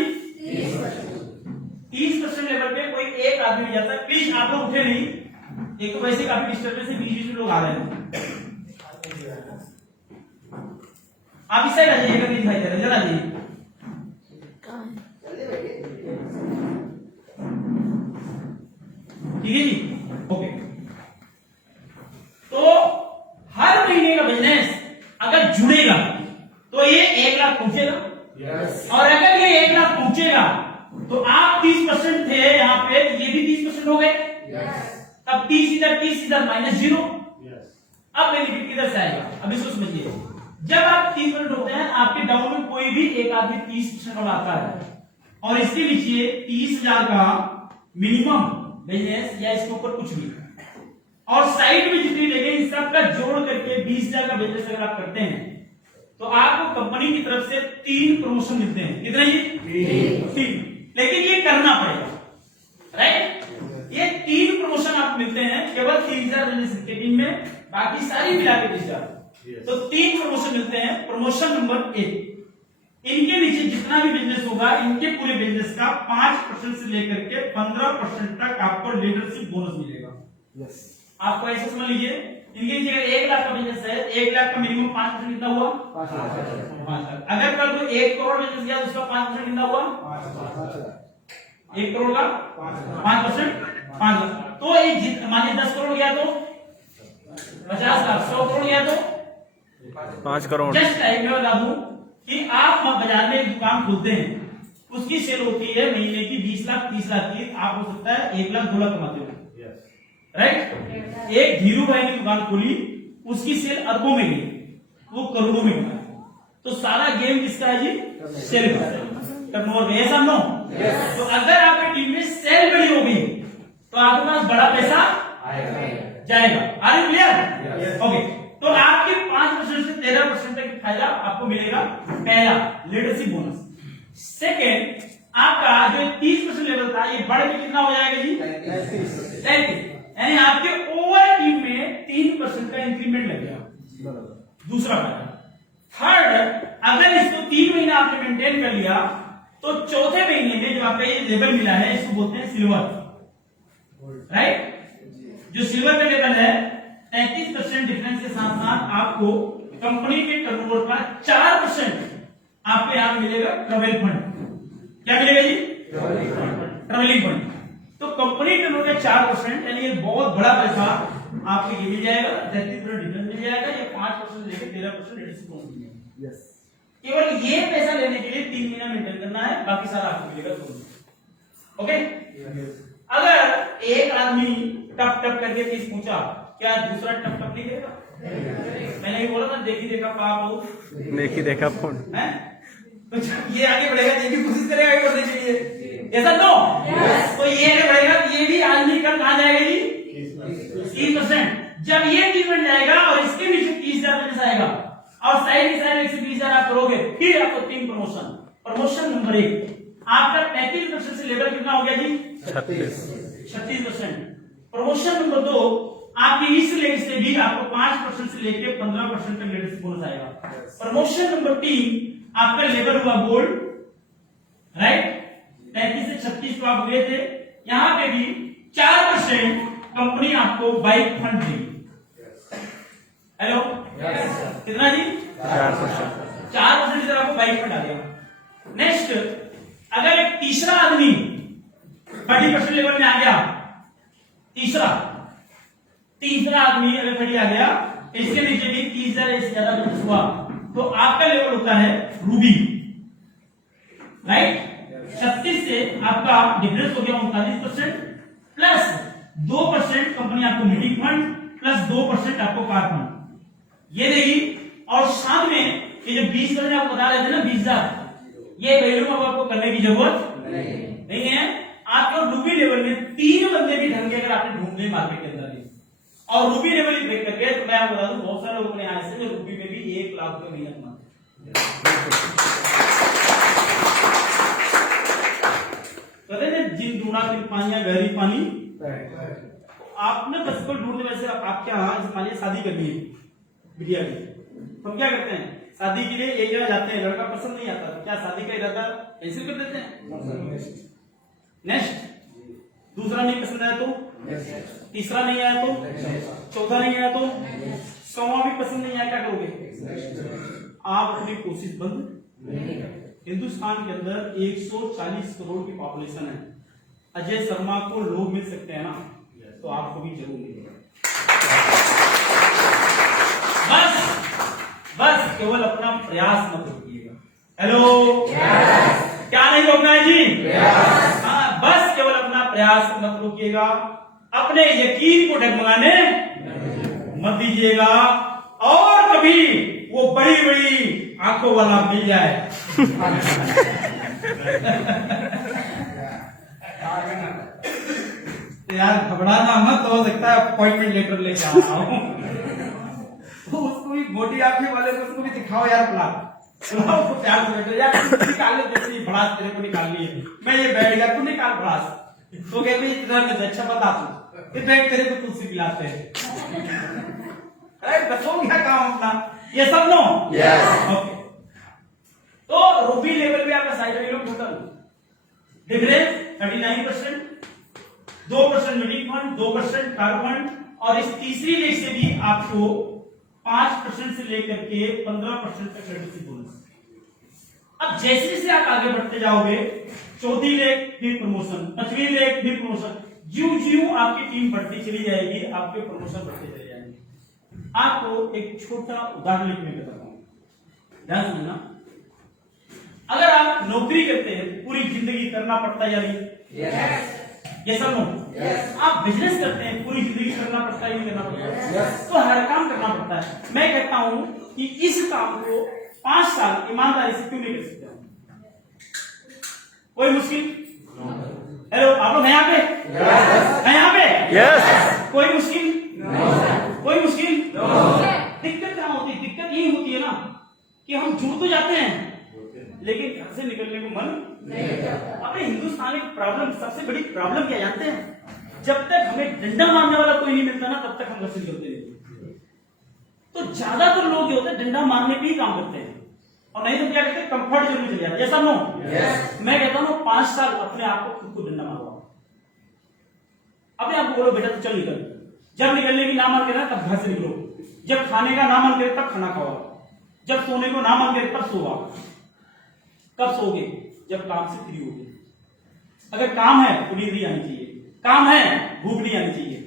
30% लेवल पे कोई एक आदमी जाता है। प्लीज आप लोग उठे नहीं, एक तो वैसे काफी डिस्टर्बेंस है, बीच में लोग आ रहे हैं। आप इस साइड आ जाइएगा, नहीं दिखाई दे रहा, इधर आ जाइए। ठीक है जी ओके। तो हर महीने का बिजनेस अगर जुड़ेगा तो ये 1 लाख पहुंचेगा। और अगर ये 1 लाख पहुंचेगा तो आप 30% थे यहाँ पे, ये भी 30% हो गए। अब 30 इधर -0। अब बेनिफिट किधर से आएगा? अब इसको समझिए, जब आप 30% होते हैं आपके डाउन में कोई भी एक आदमी 30% वाला आता है और इसके नीचे 30,000 का मिनिमम बिजनेस या इसके ऊपर कुछ भी, और साइड में जितनी लेंगे इन सब का जोड़ करके 20,000 का बिजनेस अगर आप करते हैं तो आपको कंपनी की तरफ से 3 प्रमोशन मिलते हैं। कितने ये? 3। लेकिन ये करना पड़ेगा, राइट? ये 3 प्रमोशन आपको मिलते हैं केवल 3,000 बिजनेस के टीम में। बाकी सारी मिला के 20,000। तो 3 प्रमोशन मिलते हैं। प्रमोशन नंबर 1, इनके नीचे जितना भी बिजनेस होगा, इनके पूरे बिजनेस का 5% से लेकर के 15% तक आपको लीडरशिप बोनस मिलेगा। यस, आपको ऐसे समझ लीजिए, इनके नीचे 1 लाख का बिजनेस है, 1 लाख का मिनिमम 5% कितना हुआ? 5 लाख। अगर कल को 1 करोड़ बिजनेस किया तो उसका 5% कितना हुआ? 1 करोड़ का 5%, 5 लाख। तो ये मानिए 10 करोड़ गया तो 50 लाख, 100 करोड़ गया तो 5 करोड़। जस्ट टाइम में बता दूं कि आप बाजार में एक दुकान खोलते हैं, उसकी सेल होती है महीने की 20 लाख 30 लाख की, आप हो सकता है 1 लाख 2 लाख कमाते हो, राइट। एक धीरू भाई ने दुकान खोली, उसकी सेल अरबों में गई, वो करोड़ों में गया। तो सारा गेम किसका है जी? सेल का, टर्नओवर। ये सब नो। तो अगर आपकी टीम में सेल बड़ी हो गई तो आपके पास बड़ा पैसा जाएगा। Are you clear? ओके। तो आपके 5% से 13% तक फायदा आपको मिलेगा। पहला लीडरशिप बोनस। सेकेंड, आपका जो 30% लेवल था, ये बढ़ के कितना हो जाएगा जी? 33। यानी आपके ओवर टीम में 3% का इंक्रीमेंट लगेगा। दूसरा फायदा। थर्ड, अगर इसको 3 महीना आपने मेंटेन कर लिया तो चौथे महीने में जो आपका ये लेवल मिला है, इसको बोलते हैं सिल्वर, राइट। जो सिल्वर का लेवल है, 33% डिफरेंस के साथ साथ आपको कंपनी के टर्नओवर का 4% आपको यहां मिलेगा ट्रैवल फंड। क्या मिलेगा जी? Travelling fund. तो कंपनी टर्नओवर का 4%, यानी ये बहुत बड़ा पैसा आपको ये मिल जाएगा। 33% डिफरेंस मिल जाएगा। ये 5% लेके 13% डिस्काउंट मिल जाएगा। यस। केवल ये पैसा लेने के लिए 3 महीना मेंटेन करना है, बाकी सारा आपको मिलेगा। ओके। अगर एक आदमी टप टप करके चीज पूछा, क्या दूसरा टप टप नहीं करेगा? मैंने ये बोला था, देखी देखा पाप, देखी देखा फोन है। तो ये आगे बढ़ेगा, ये भी कोशिश करेगा आगे बढ़ने के लिए, ऐसा नो? तो ये आगे बढ़ेगा, ये भी आज नहीं कल कहां जाएगा जी? 30%। जब ये 30 बन जाएगा और इसके नीचे 30,000 बिजनेस आएगा और साइड की साइड 120,000 आप करोगे, फिर आपको 3 प्रमोशन। प्रमोशन नंबर 1, आपका 33% से लेवल कितना हो गया जी? 36%। प्रमोशन नंबर 2, आपकी इस लेवल से भी आपको 5% से लेकर 15% तक लीडरशिप बोनस आएगा। प्रमोशन नंबर 3, आपका लेवल हुआ गोल्ड, राइट। 33 से 36 तो आप हुए थे। यहां पे भी 4% कंपनी आपको बाइक फंड देगी। हेलो, कितना जी? 4% इधर आपको बाइक फंड आ गया। नेक्स्ट, अगर एक तीसरा आदमी 30% लेवल में आ गया, तीसरा आदमी अगर 30 आ गया, इसके नीचे भी 30,000 से ज्यादा बिजनेस हुआ, तो आपका लेवल होता है रूबी, राइट। 36 से आपका डिफरेंस हो गया 39%, प्लस 2% कंपनी आपको मीटिंग फंड, प्लस 2% आपको कार फंड ये देगी। और साथ में ये जो 20% आपको बता रहे थे ना 20,000, ये वैल्यू अब आपको करने की जरूरत नहीं है। आपको रूबी लेवल में 3 बंदे भी ढंग के अगर आपने ढूंढ लिए मार्केट के अंदर और रूबी लेवल ही ब्रेक करके, तो मैं आपको बता दूं बहुत सारे लोग अपने यहाँ से जो रूबी में भी 1 लाख रुपए महीना कमाते हैं। जिन ढूंढा फिर पानियां गहरी पानी, आपने बस को ढूंढते। वैसे आप क्या मानिए शादी करनी है बिटिया की, तो हम क्या करते हैं? शादी के लिए एक जगह जाते हैं, लड़का पसंद नहीं आता तो क्या शादी का इरादा कैंसिल कर देते हैं? नेक्स्ट, दूसरा नहीं पसंद आया तो, तीसरा नहीं आया तो, चौथा नहीं आया तो, 100वां भी पसंद नहीं आया, क्या करोगे? आप अपनी कोशिश बंद। हिंदुस्तान के अंदर 140 करोड़ की पॉपुलेशन है। अजय शर्मा को लोग मिल सकते हैं ना, तो आपको भी जरूर मिलेगा। बस केवल अपना प्रयास मत रोकिएगा। हेलो, क्या नहीं रोकना है जी? हाँ, बस केवल अपना प्रयास मत रोकिएगा, अपने यकीन को डगमगाने मत दीजिएगा, और कभी वो बड़ी बड़ी आंखों वाला मिल जाए यार घबराना मत, हो सकता है अपॉइंटमेंट लेटर लेके आ रहा हूं। तो उसको भी मोटी आंखें वाले को उसको भी दिखाओ यार, प्लान को प्यार से बैठो यार, निकाल ले जैसे भड़ास तेरे को निकाल लिए, मैं ये बैठ गया, तू निकाल भड़ास। तो कहते इतना अच्छा बता तू, ये बैठ तेरे को तुलसी पिलाते हैं। बस हो गया काम अपना। ये सब नो ओके। तो रूबी लेवल पे आपका side value total difference 39%, 2% meeting fund, 2% car fund, और इस तीसरी लेग से भी आपको 5% से लेकर के 15% तक क्रेडिट बोनस। अब जैसे जैसे आप आगे बढ़ते जाओगे, चौथी लेग भी प्रमोशन, पांचवी लेग भी प्रमोशन, ज्यों ज्यों आपकी टीम बढ़ती चली जाएगी, आपके प्रमोशन बढ़ते चले जाएंगे। आपको एक छोटा उदाहरण लिखने में बताता हूं, ध्यान सुनना। अगर आप नौकरी करते हैं, पूरी जिंदगी करना पड़ता है या नहीं? यस और नो? आप बिजनेस करते हैं, पूरी जिंदगी करना पड़ता है, नहीं करना पड़ता है? तो हर काम करना पड़ता है। मैं कहता हूं कि इस काम को 5 साल ईमानदारी से क्यों नहीं कर सकते? कोई मुश्किल? हेलो, आप लोग हैं यहाँ पे? हैं यहाँ पे? यस। कोई मुश्किल? कोई मुश्किल? दिक्कत कहाँ होती है? दिक्कत यही होती है ना कि हम जुड़ तो जाते हैं लेकिन घर से निकलने को मन नहीं करता। अपने हिंदुस्तान की प्रॉब्लम, सबसे बड़ी प्रॉब्लम क्या जानते हैं? जब तक हमें डंडा मारने वाला कोई नहीं मिलता ना, तब तक हम घर से निकलते नहीं। तो ज्यादातर लोग जो होते हैं डंडा मारने पे ही काम करते हैं, और नहीं तो क्या करते हैं? कंफर्ट जोन में चले जाते हैं। ऐसा नो? मैं कहता हूँ 5 साल अपने आप को खुद को डंडा मारवाओ। अपने आप को बोलो बेटा तो चल निकल। जब निकलने की ना मन करे तब घर से निकलो। जब खाने का ना मन करे तब खाना खाओ। जब सोने को ना मन करे तब सोवा। कब सोगे? जब काम से फ्री होगे। अगर काम है तो नींद नहीं आनी चाहिए, काम है भूख नहीं आनी चाहिए,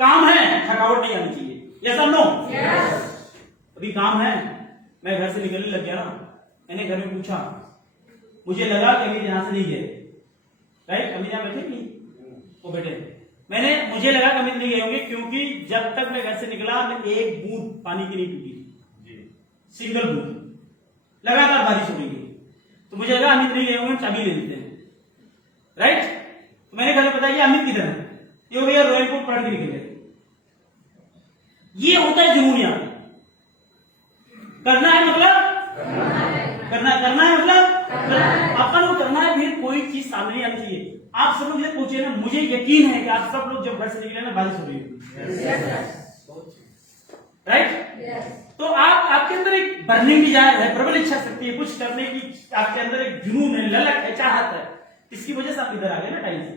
काम है थकावट नहीं आनी चाहिए। यस और नो? अभी काम है, मैं घर से निकलने लग गया ना, मैंने घर में पूछा, मुझे लगा कि अभी यहां से नहीं गए, राइट? अभी यहां बैठे नहीं, वो बैठे, मुझे लगा कि अभी नहीं गए होंगे, क्योंकि जब तक मैं घर से निकला मैं एक बूंद पानी की नहीं पीती, सिंगल बूंद। लगातार बारिश हो रही है, तो मुझे लगा अमित नहीं गए होंगे, चाबी ले लेते हैं, राइट? तो मैंने घर में बताया कि अमित किधर है? ये भैया रोयल को पढ़ के निकले। ये होता है जुनून। यार करना है मतलब करना है मतलब अपन को करना है, फिर कोई चीज सामने नहीं आनी चाहिए। आप सब लोग ये पूछे ना, मुझे यकीन है कि आप सब लोग जब घर से निकले ना बारिश हो रही है, राइट? तो आपके अंदर एक बर्निंग डिजायर है, प्रबल इच्छा शक्ति है, कुछ करने की आपके अंदर एक जुनून है, ललक है, चाहत है। इसकी वजह से आप इधर आ गए ना टाइम से।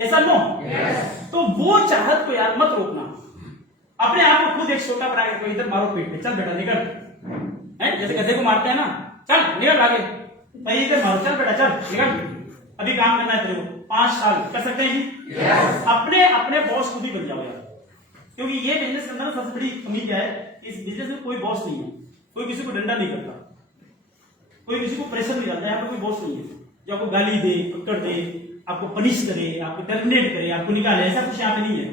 ऐसा नो? तो वो चाहत को यार मत रोकना। अपने आप को खुद एक छोटा बना के इधर मारो पीठ पे, चल बेटा निकल, है जैसे गधे को मारते हैं ना, चल निकल आगे, सही इधर मारो, चल बेटा चल निकल, अभी काम करना है तेरे को। 5 साल कर सकते हैं जी? अपने बॉस खुद ही बन जाओ यार, क्योंकि ये बिजनेस के अंदर सबसे बड़ी कमी क्या है? इस बिजनेस में कोई बॉस नहीं है, कोई किसी को डंडा नहीं करता, कोई किसी को प्रेशर नहीं डालता। यहाँ पर कोई बॉस नहीं है जो आपको गाली दे, पकड़ दे, आपको पनिश करे, आपको टर्मिनेट करे, आपको निकाले, ऐसा कुछ यहाँ पे नहीं है,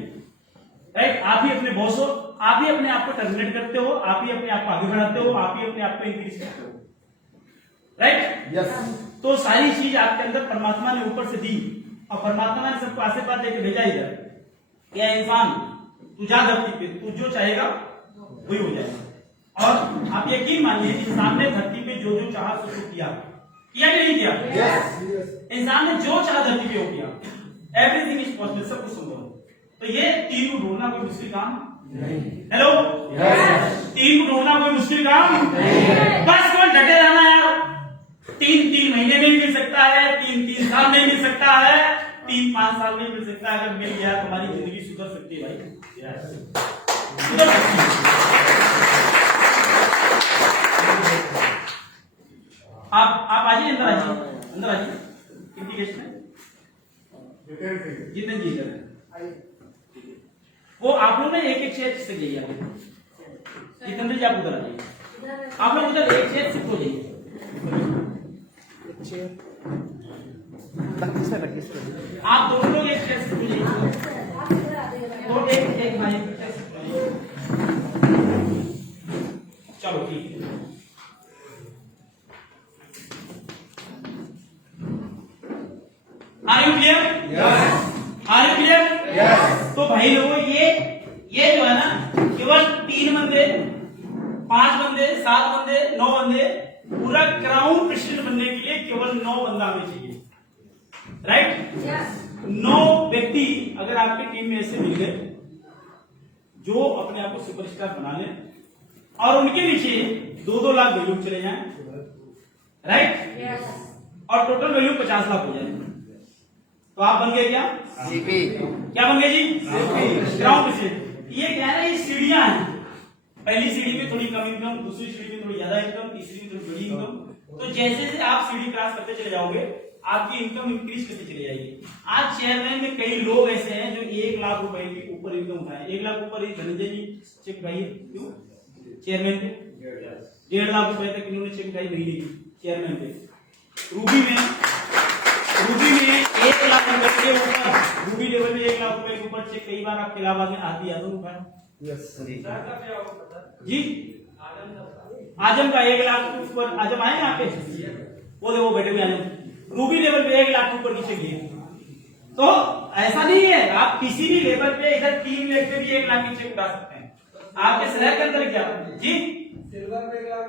राइट? आप ही अपने बॉस हो, आप ही अपने आप को टर्मिनेट करते हो, आप ही अपने आप को आगे बढ़ाते हो, आप ही अपने आप को इंक्रीज करते हो, राइट? यस। तो सारी चीज आपके अंदर परमात्मा ने ऊपर से दी, और परमात्मा ने सबको आशीर्वाद देकर भेजा इधर, क्या इंसान तू जा धरती पे, तू जो चाहेगा वही हो जाएगा। और आप यकीन मानिए, इंसान ने धरती पे जो जो चाहा सो किया कि नहीं किया? इंसान ने जो चाहा धरती पे हो किया। एवरीथिंग इज पॉसिबल, सब कुछ संभव है। तो ये 3 को ढूंढना कोई मुश्किल काम नहीं। हेलो, 3 को ढूंढना कोई मुश्किल काम नहीं। बस केवल डटे रहना यार। 3 महीने में मिल सकता है, 3 साल में मिल सकता है, 3-5 साल में मिल सकता है। अगर मिल गया तो हमारी जिंदगी सुधर सकती है भाई, सुधर सकती है। आप आइए, अंदर आइए, अंदर आइए। कितनी गेस्ट है? जितने जी कर वो आप लोग ने एक चेयर से जाइए, जितेंद्र जी आप उधर आ जाइए, आप लोग उधर एक चेयर शिफ्ट हो जाइए। आप दोनों लोग एक चेयर शिफ्ट हो जाइए, तो एक भाई चलो ठीक है। Are you clear? Are you clear? तो भाई लोगों, ये जो है ना, केवल 3 बंदे, 5 बंदे, 7 बंदे, 9 बंदे, पूरा क्राउन प्रेसिडेंट बनने के लिए केवल 9 बंदा हमें चाहिए, राइट? 9 व्यक्ति अगर आपकी टीम में ऐसे मिल गए जो अपने आप को सुपरस्टार बना ले और उनके नीचे 2-2 लाख वैल्यू चले जाएं, राइट, और टोटल वैल्यू 50 लाख हो जाए, तो आप बन गए क्या सीपी। क्या बन गए जी ग्राउंड से। ये क्या है, ये सीढ़ियां हैं, पहली सीढ़ी में थोड़ी कम इनकम, दूसरी सीढ़ी में थोड़ी ज्यादा इनकम, तीसरी में थोड़ी बड़ी इनकम। तो जैसे जैसे आप सीढ़ी क्रॉस करते चले जाओगे आपकी इनकम इंक्रीज करती चली जाएगी। आज चेयरमैन में कई लोग ऐसे हैं जो 1 लाख रुपए की ऊपर इनकम उठाए, 1 लाख ऊपर धनंजय जी चेक उठाइए, क्यों चेयरमैन पे 1.5 लाख रुपए तक इन्होंने चेक उठाई महीने की चेयरमैन पे। रूबी में 1 लाख रुपए के ऊपर, रूबी लेवल में 1 लाख रुपए के ऊपर चेक कई बार आपके इलाहाबाद में आती है, उठाया जी। आजम का 1 लाख के ऊपर, आजम आए यहाँ पे, वो देखो बैठे हुए आजम, रूबी लेवल पे 1 लाख के ऊपर नीचे गए। तो ऐसा नहीं है, आप किसी भी लेवल पे इधर 3 लाख पे भी 1 लाख की चेक उठा सकते हैं। आपके शहर के अंदर क्या जी सिल्वर पे 1 लाख,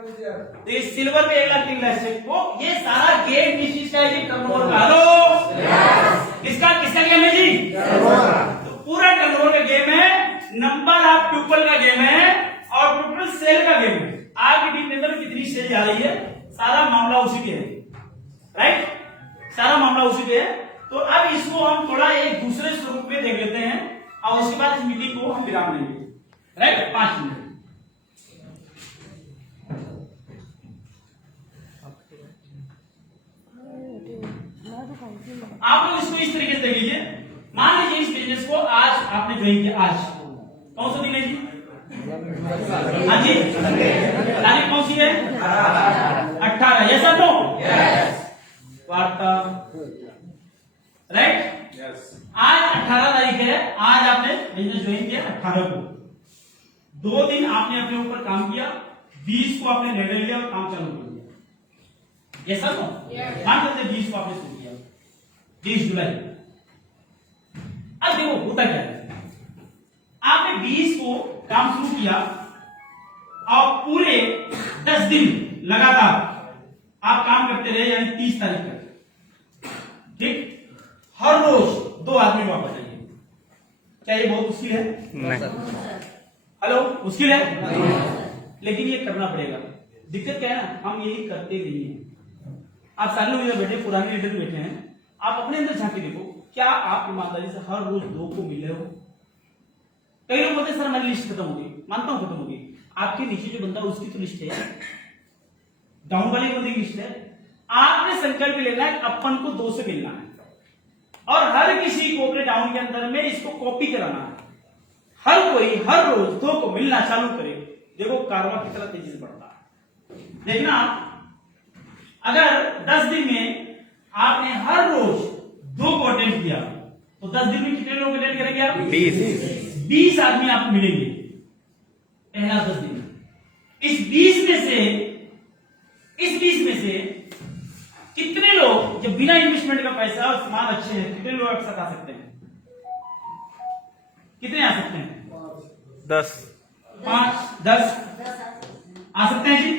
सिल्वर पे 1 लाख 3 लाख चेक। तो ये सारा गेम इस चीज का है जी, टर्नओवर का। हेलो, किसका गेम है जी? तो पूरा टर्नओवर का गेम है, नंबर ऑफ पीपल का गेम है और टोटल सेल का गेम है। आपकी टीम के अंदर कितनी सेल जा रही है, सारा मामला उसी पे है, राइट, सारा मामला उसी पे है। तो अब इसको हम थोड़ा एक दूसरे स्वरूप में देख लेते हैं और उसके बाद इस मीटिंग को हम विराम देंगे, राइट, 5 मिनट। आप लोग इसको इस तरीके से देख लीजिए। मान लीजिए इस बिजनेस को आज आपने ज्वाइन किया, आज कौन सा दिन है जी? हाँ जी, तारीख कौन सी है? 18, ऐसा तो वार्ता, राइट, आज 18 तारीख है। आज आपने बिजनेस ज्वाइन किया 18 को, 2 दिन आपने अपने ऊपर काम किया, 20 को आपने निर्णय लिया और काम चालू कर दिया, ऐसा तो मान लेते 20 को आपने शुरू किया, 20 जुलाई। अब देखो होता क्या है, आपने 20 को काम शुरू किया और पूरे 10 दिन लगातार आप काम करते रहे, यानी 30 तारीख तक, ठीक, हर रोज 2 आदमी वापस आएंगे। क्या ये बहुत मुश्किल है? नहीं। हेलो, मुश्किल है? लेकिन ये करना पड़ेगा। दिक्कत क्या है ना, हम यही करते नहीं है। आप सारे लोग इधर बैठे, पुराने लीडर बैठे हैं, आप अपने अंदर झांके देखो, क्या आप ईमानदारी से हर रोज 2 को मिल रहे हो? कई लोग बोलते हैं सर हमारी लिस्ट खत्म हो गई, मानता हूं खत्म हो गई, आपके नीचे जो बंदा उसकी तो लिस्ट है, डाउन वाले बंदे की लिस्ट है। आपने संकल्प लेना है अपन को 2 से मिलना है और हर किसी को अपने डाउन के अंदर में इसको कॉपी कराना है। हर कोई हर रोज 2 को मिलना चालू करे, देखो कारवा कितना तेजी से बढ़ता है। देखना, अगर 10 दिन में आपने हर रोज 2 को अटेंड किया तो 10 दिन में कितने लोग अटेंड करेंगे आप? 20 आदमी आपको मिलेंगे पहला 10 दिन। इस 20 में से कितने लोग जब बिना इन्वेस्टमेंट का पैसा और सामान अच्छे हैं, कितने लोग एक साथ आ सकते हैं? कितने आ सकते हैं? 10, 5, 10 आ सकते हैं जी।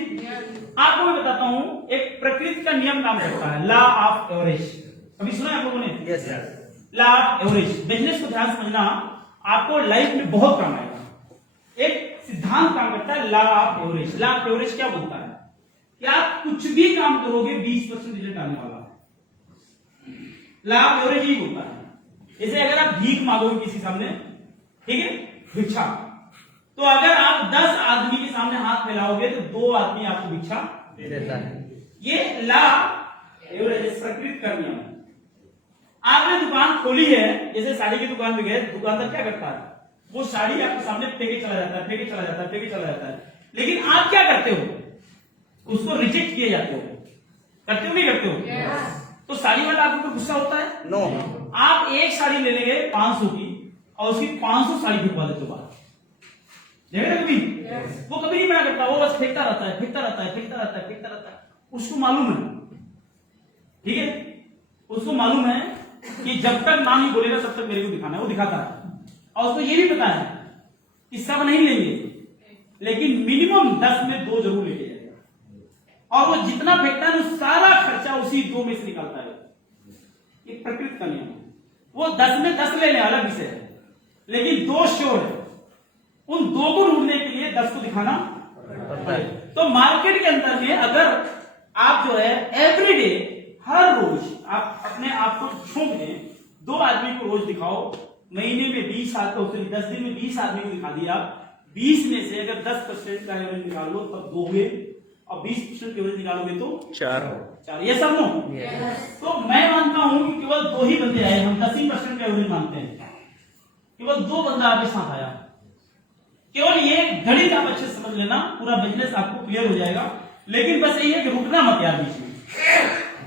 आपको मैं बताता हूं, एक प्रकृति का नियम काम करता है, लॉ ऑफ एवरेज। कभी सुना है आप लोगों ने? Yes sir. Law of average. Business को ध्यान समझना, आपको लाइफ में बहुत काम आएगा। एक सिद्धांत काम करता है, law of average. Law of average क्या बोलता है कि आप कुछ भी काम करोगे 20% रिजल्ट आने वाला है। लॉ ऑफ एवरेज ही बोलता है। जैसे अगर आप भीख मांगोगे किसी सामने, ठीक है, भिक्षा, तो अगर आप 10 आदमी के सामने हाथ फैलाओगे तो 2 आदमी आपको भिक्षा देता है। ये लॉ एवरेज, प्रकृति का नियम। आपने दुकान खोली है, जैसे साड़ी की दुकान पे गए, दुकानदार क्या करता है, वो साड़ी आपके सामने फेंके चला जाता है, फेंके चला जाता है, फेंके चला जाता है। लेकिन आप क्या करते हो, उसको रिजेक्ट किए जाते हो, करते हो नहीं करते हो? तो साड़ी वाला आपको गुस्सा होता है? नो। आप एक साड़ी ले लेंगे 500 की और उसकी 500 साड़ी फेंकवा देते हो बाहर, देखा कभी? वो कभी नहीं मना करता, वो बस फेंकता रहता है, फेंकता रहता है, फेंकता रहता है, फेंकता रहता है। उसको मालूम है, ठीक है, उसको मालूम है कि जब तक मां नहीं बोलेगा तब तक मेरे को दिखाना है, वो दिखाता है। और उसको ये भी पता है कि सब नहीं लेंगे, लेकिन मिनिमम 10 में 2 जरूर लेके जाएगा। और वो जितना फेंकता है वो सारा खर्चा उसी 2 में से निकालता है। ये प्रकृति का नियम है। वो 10 में 10 लेने अलग विषय है, लेकिन 2 श्योर है, उन 2 को ढूंढने के लिए 10 को दिखाना पड़ेगा। तो मार्केट के अंदर में अगर आप जो है एवरीडे हर रोज आप अपने आप को झोंक दें, 2 आदमी को रोज दिखाओ, महीने में 20 आदमी, 10 दिन में 20 आदमी को दिखा दिया, 20 में से अगर 10% का एवरेज निकाल लो तब 2 हुए, और 20% एवरेज निकालोगे तो 4। ये सब नो। तो मैं मानता हूं कि केवल 2 ही बंदे आए, हम 10% का एवरेज मानते हैं, केवल 2 बंदा आपके साथ आया। केवल ये गणित आप अच्छे समझ लेना, पूरा बिजनेस आपको क्लियर हो जाएगा। लेकिन बस यही है कि रुकना मत यार बीच में।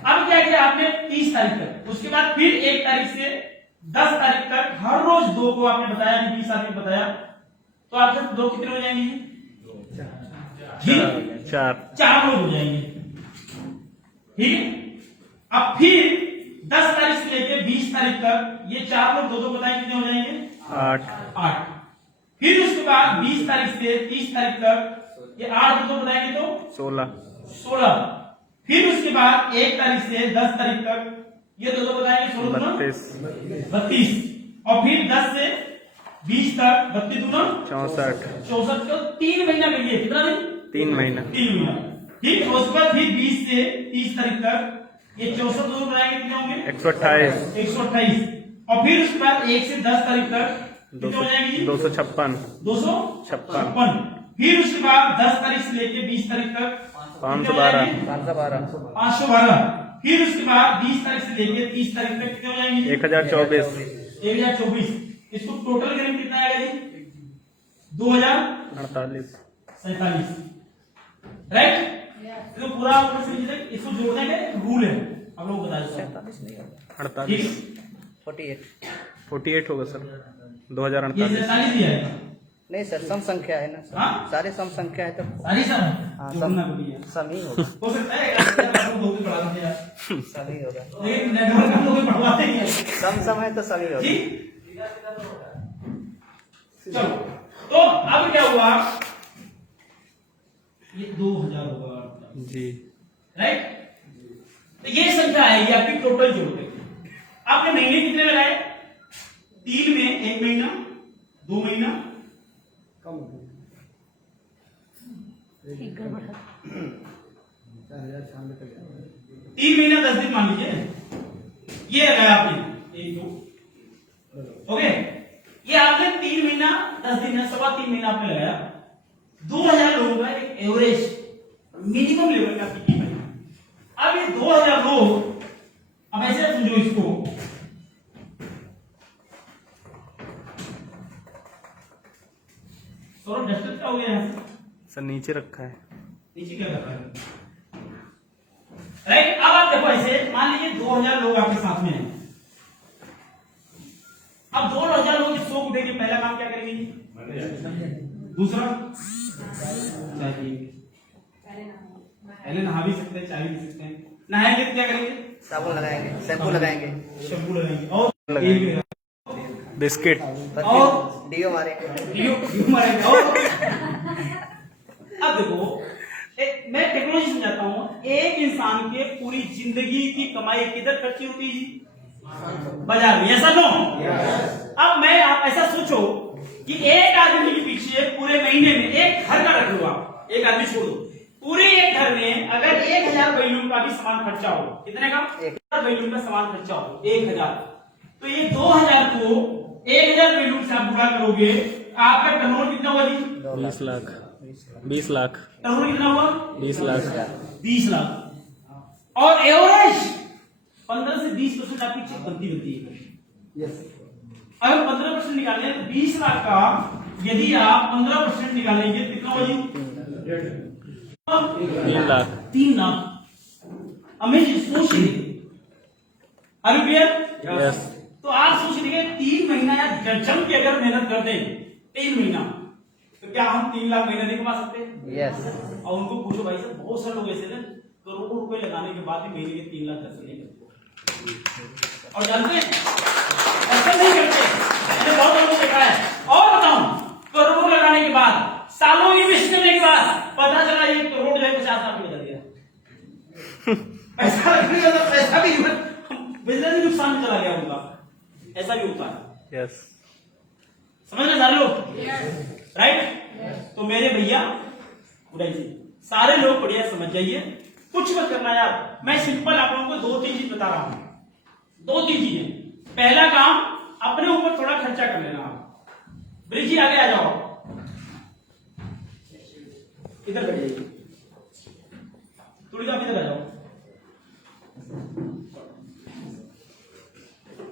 अब क्या किया आपने 30 तारीख तक, उसके बाद फिर 1 तारीख से 10 तारीख तक हर रोज 2 को आपने बताया, 20 आदमी बताया, तो आपसे 2 कितने हो जाएंगे? 4 लोग हो जाएंगे। ठीक है। अब फिर 10 तारीख से लेकर 20 तारीख तक ये 4 लोग 2 बताए, कितने हो जाएंगे? 8। फिर उसके बाद 20 तारीख से 30 तारीख तक ये 8 2 बताएंगे तो 16। फिर उसके बाद 1 तारीख से 10 तारीख तक ये 2 बताएंगे 16 32। और फिर 10 से 20 तक 32 दूना 64 को 3 महीना मिल गया। कितना दिन? 3 महीना। ठीक है। उसके बाद फिर 20 से 30 तारीख तक ये 64 2 बनाएंगे, कितने होंगे? 128। और फिर उसके बाद 1 से 10 तारीख तक 256। फिर उसके बाद 10 तारीख से लेके 20 तारीख तक 512। फिर उसके बाद 20 तारीख से लेके 30 तारीख तक कितने हो जाएंगे? 1024। इसको टोटल करेंगे कितना आएगा जी? 2047। राइट। तो पूरा इसको जोड़ने के रूल है, आप लोग बता दो। 48 होगा सर। 2048 नहीं सर, सम संख्या है ना सर। हाँ? सारे सम संख्या है तो सारी सब हाँ, सम ही होगा। हो सकता है लोग भी पढ़ा देते यार, सभी होगा, लेकिन नेटवर्क हम लोग पढ़वाते ही हैं। सम है तो सभी होगा। ठीक। चलो, तो अब क्या हुआ? ये 2000 होगा जी, राइट। तो ये संख्या आएगी आपकी टोटल जोड़ के। आपने महीने कितने लगाए? 3 में 1 महीना, 2 महीना, 3 महीना 10 दिन मान लीजिए। ये लगाया आपने 1 2, ओके। ये आपने 3 महीना 10 दिन है, 3.25 महीना आपने लगाया। 2000 लोगों का एक एवरेज मिनिमम लेवल का आपकी कीमत है। अब ये 2000 लोग, अब ऐसे समझो इसको, सौरभ डस्टर क्या हो गया है सर? नीचे रखा है। नीचे क्या कर रहा है? राइट। अब आप देखो ऐसे मान लीजिए 2000 लोग आपके साथ में हैं। अब 2000 लोग 100 को देंगे, पहला काम क्या करेंगे? दूसरा चाय पिएंगे, पहले नहा भी सकते हैं, चाय भी पी सकते हैं। नहाएंगे तो क्या करेंगे? साबुन लगाएंगे, शैम्पू लगाएंगे, शैम्पू लगाएंगे, और बिस्किट, और डीओ मारेंगे, मारेंगे। और अब देखो मैं टेक्नोलॉजी समझाता हूं। एक इंसान के पूरी जिंदगी की कमाई किधर खर्ची होती है? बाजार में। ऐसा नो। अब मैं आप ऐसा सोचो कि एक आदमी के पीछे पूरे महीने में एक घर का रख लो, आप एक आदमी छोड़ दो, पूरे एक घर में अगर 1000 बैलून का भी सामान खर्चा हो, कितने का? 1000 बैलून का सामान खर्चा हो 1000, तो ये 2000 को 1000 बैलून से आप गुणा करोगे, आपका टर्नओवर कितना हुआ जी? 20 लाख। 20 लाख। टर्नओवर कितना हुआ? 20 लाख। 20 लाख। और एवरेज 15 से 20% आपकी चेक बनती है। अगर 15% निकालें तो 20 लाख का यदि आप 15% निकालेंगे कितना हो जी? 3 लाख। 3 लाख। अमेजिंग। सोच लीजिए, आर यू क्लियर? यस। तो आप सोच लीजिए 3 महीना या जम के अगर मेहनत कर दें 3 महीना, तो क्या हम 3 लाख महीना नहीं कमा सकते? यस। और उनको पूछो भाई साहब, बहुत सारे लोग ऐसे ना करोड़ों रुपए लगाने के बाद भी महीने के 3 लाख खर्च नहीं करते। और जानते हैं ऐसा नहीं करते, मैंने बहुत लोगों को देखा है। और बताऊं, करोड़ों लगाने के बाद, सालों इन्वेस्ट करने के बाद पता चला 1 करोड़ जो है 50 लाख में बदल गया। पैसा लगने का पैसा भी बिजनेस भी नुकसान में चला गया उनका। ऐसा भी होता है। यस। समझ रहे सारे लोग? राइट। तो मेरे भैया उड़ाई जी सारे लोग बढ़िया समझ जाइए, कुछ मत करना यार। मैं सिंपल आप लोगों को 2-3 चीज बता रहा हूं, 2-3 चीजें। पहला काम, अपने ऊपर थोड़ा खर्चा कर लेना। ब्रिज जी आगे आ जाओ, इधर बैठ जाइए, थोड़ी आप इधर आ जाओ।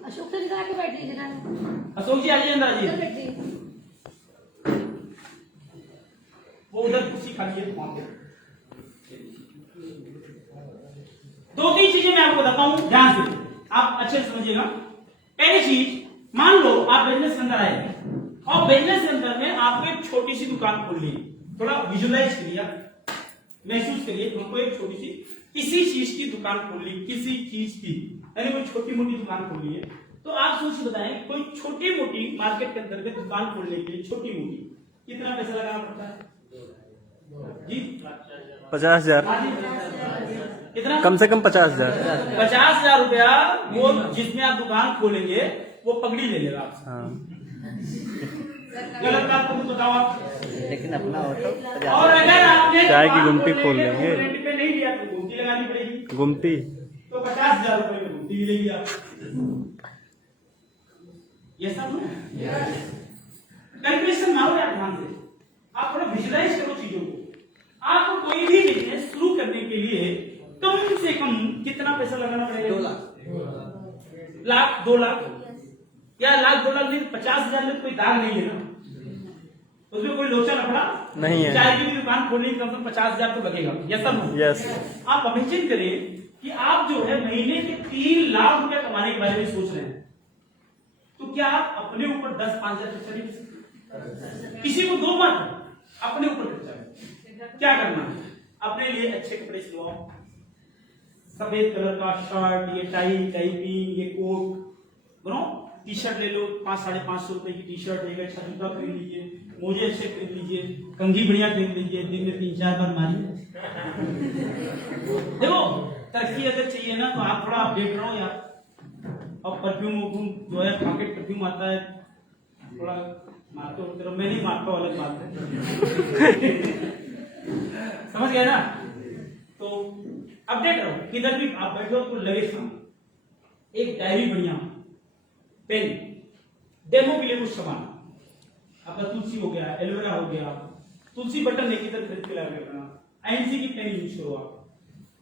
अशोक सर इधर आके बैठ लीजिए ना। अशोक जी आ जाइए, अंदर आ इधर जाइए। बैठिए। वो उधर कुर्सी खाली है, वहां पे। 2-3 चीजें मैं आपको बताता हूं, ध्यान से आप अच्छे से समझिएगा। पहली चीज, मान लो आप बिजनेस के अंदर आए और बिजनेस के अंदर में आपको एक छोटी सी दुकान खोल ली। थोड़ा विजुअलाइज करिए, महसूस करिए, हमको एक छोटी सी किसी चीज की दुकान खोल ली, किसी चीज की, यानी कोई छोटी मोटी दुकान खोल ली है। तो आप सोच बताएं, कोई छोटी मोटी मार्केट के अंदर में दुकान खोलने के लिए छोटी मोटी कितना पैसा लगाना पड़ता है जी? 50,000, कितना? कम से कम 50,000। 50,000 रुपया वो जिसमें आप दुकान खोलेंगे वो पगड़ी ले लेगा आपसे। हाँ, गलत बात को बताओ आप। लेकिन अपना हो तो 50,000। और अगर आपने चाय की दुकान गुमटी खोलने खोल के लेंगे। रेंट पे नहीं लिया तो गुमटी लगानी पड़ेगी, गुमती। तो 50,000 रुपए में गुमटी मिलेगी आपको। ये सब कैलकुलेशन मारो यार ध्यान से, आप थोड़ा विजुलाइज करो चीजों को। आपको कोई भी बिजनेस शुरू करने के लिए कम से कम कितना पैसा लगाना पड़ेगा? 2 लाख 2 लाख या लाख 2 लाख नहीं, 50,000 में कोई दाग नहीं है ना, उसमें कोई लोचा लफड़ा नहीं है। चाय की भी दुकान खोलने की कम से कम 50,000 तो लगेगा। Yes sir? यस। आप इमेजिन करें कि आप जो है महीने के 3 लाख रुपया कमाने के बारे में सोच रहे हैं, तो क्या आप अपने ऊपर 10-5,000 खर्चा नहीं कर सकते? किसी को दो मत, अपने ऊपर खर्चा करो। क्या करना है? अपने लिए अच्छे कपड़े सिलवाओ, सफेद कलर का शर्ट, ये टाई टाइपिंग, ये कोट बनो, टी शर्ट ले लो, 500-550 रुपए की टी शर्ट, एक अच्छा जूता खरीद लीजिए, मोजे अच्छे खरीद लीजिए, कंघी बढ़िया खरीद लीजिए, दिन में 3-4 बार मारिए। देखो तरक्की अगर चाहिए ना तो आप थोड़ा अपडेट रहो यार। और परफ्यूम जो है पॉकेट परफ्यूम आता है, थोड़ा मारते होते रहो। मैं नहीं मारता, अलग बात है। समझ गए ना? तो अपडेट रहो, किधर भी आप बैठो तो लगे सामने एक डायरी बढ़िया, पेन, डेमो के लिए कुछ सामान, आपका तुलसी हो गया, एलोवेरा हो गया, तुलसी बटन एक इधर खरीद के लगा के रखना, आईएनसी की पेन यूज करो आप,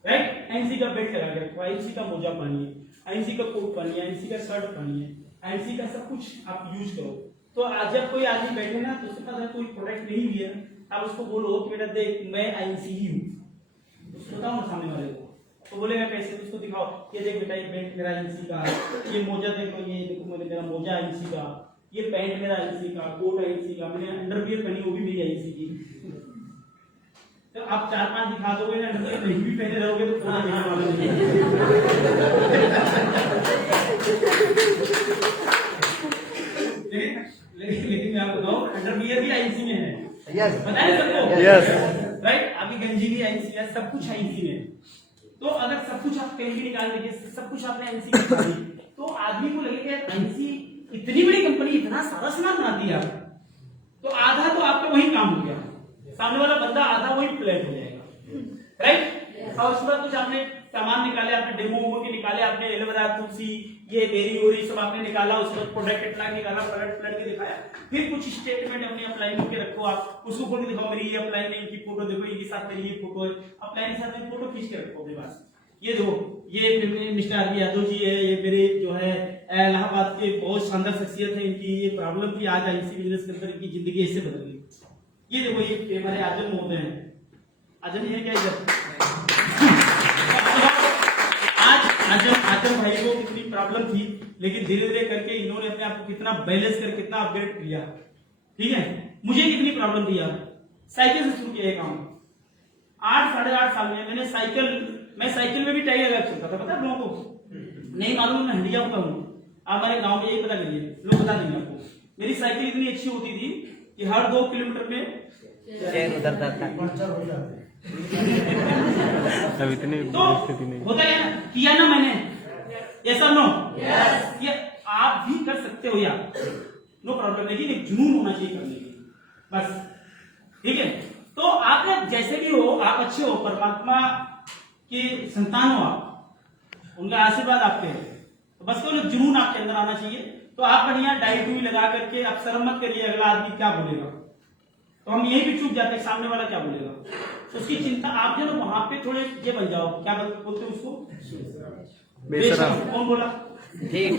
राइट? आईएनसी का बेल्ट लगा के रखो, आईएनसी का मोजा पहनिए, आईएनसी का कोट पहनिए, आईएनसी का शर्ट पहनिए, आईएनसी का सब कुछ आप यूज करो। तो आज जब कोई आदमी बैठे ना तो उसके पास कोई प्रोडक्ट नहीं भी है, आप उसको बोलो कि बेटा देख मैं आईएनसी ही हूँ, उसको बताओ ना सामने वाले को, तो बोलेगा कैसे? उसको दिखाओ, ये देख बेटा ये बेल्ट मेरा आईएनसी का, ये मोजा देखो, ये देखो मेरा मोजा आईएनसी का, ये पैंट मेरा आईएनसी का, कोट आईएनसी का, मैंने अंडरवियर पहनी वो भी मेरी आईएनसी की। तो आप 4-5 दिखा दोगे ना, अंडरवियर नहीं भी पहने रहोगे तो कोई देखने वाला नहीं है। लेकिन मैं आपको बताऊं अंडरवियर भी आईएनसी में है। यस। पता है सबको? यस। राइट? अभी गंजी भी आईएनसी है, सब कुछ आईएनसी में। तो अगर सब कुछ आप कहीं भी निकाल देंगे, सब कुछ आपने आईएनसी में निकाल दी, तो आदमी को लगेगा यार आईएनसी इतनी बड़ी कंपनी इतना सारा सामान बनाती है, तो आधा तो आपका वही काम हो गया, सामने वाला बंदा आधा वही फ्लैट हो जाएगा, राइट? और उसके बाद कुछ आपने सामान निकाले, आपने डेमो के निकाले, आपने एलोवेरा, तुलसी, ये बेरी ओरी सब आपने निकाला, उसके बाद प्रोडक्ट कितना निकाला, प्रोडक्ट फ्लैट के दिखाया, फिर कुछ स्टेटमेंट अपने अपलाइन के रखो, आप उसको फोटो दिखाओ, मेरी ये अपलाइन है, इनकी फोटो देखो, इनके साथ मेरी ये फोटो है, अपलाइन के साथ में फोटो खींच के रखो अपने पास। ये देखो ये मिस्टर आरबी यादव जी है, ये मेरे जो है इलाहाबाद के बहुत शानदार शख्सियत है, इनकी ये प्रॉब्लम थी, आज आईसी बिजनेस के अंदर इनकी जिंदगी इससे बदल गई। ये देखो ये हमारे आजम महोदय हैं, आजम है क्या इधर? आज आजम भाई को कितनी प्रॉब्लम थी, लेकिन धीरे धीरे करके इन्होंने अपने आप को कितना बैलेंस कर कितना अपडेट किया। ठीक है, मुझे कितनी प्रॉब्लम थी यार, साइकिल से शुरू किया काम, 8-8.5 साल में मैंने मैं साइकिल में भी टाई लगा चलता था, पता है लोगों को? नहीं मालूम, मैं हंडिया का हूँ, आप हमारे गांव में यही पता करिए, लोग बता देंगे आपको। मेरी साइकिल इतनी अच्छी होती थी कि हर 2 किलोमीटर में चेन उतरता था। अब इतनी तो स्थिति नहीं। होता है ना, किया ना मैंने, ऐसा नो ये आप भी कर सकते हो यार, नो प्रॉब्लम, लेकिन एक जुनून होना चाहिए करने की। बस ठीक है। तो आप जैसे भी हो, आप अच्छे हो, परमात्मा के संतान हो, आप उनका आशीर्वाद आपके है, तो बस केवल जुनून आपके अंदर आना चाहिए। तो आप बढ़िया डाई डुई लगा करके आप शर्म मत करिए अगला आदमी क्या बोलेगा, तो हम यही भी चूक जाते हैं सामने वाला क्या बोलेगा, तो उसकी चिंता आप जो ना वहां पे थोड़े ये बन जाओ, क्या बोलते हैं उसको, बेशरम। कौन बोला? ठीक।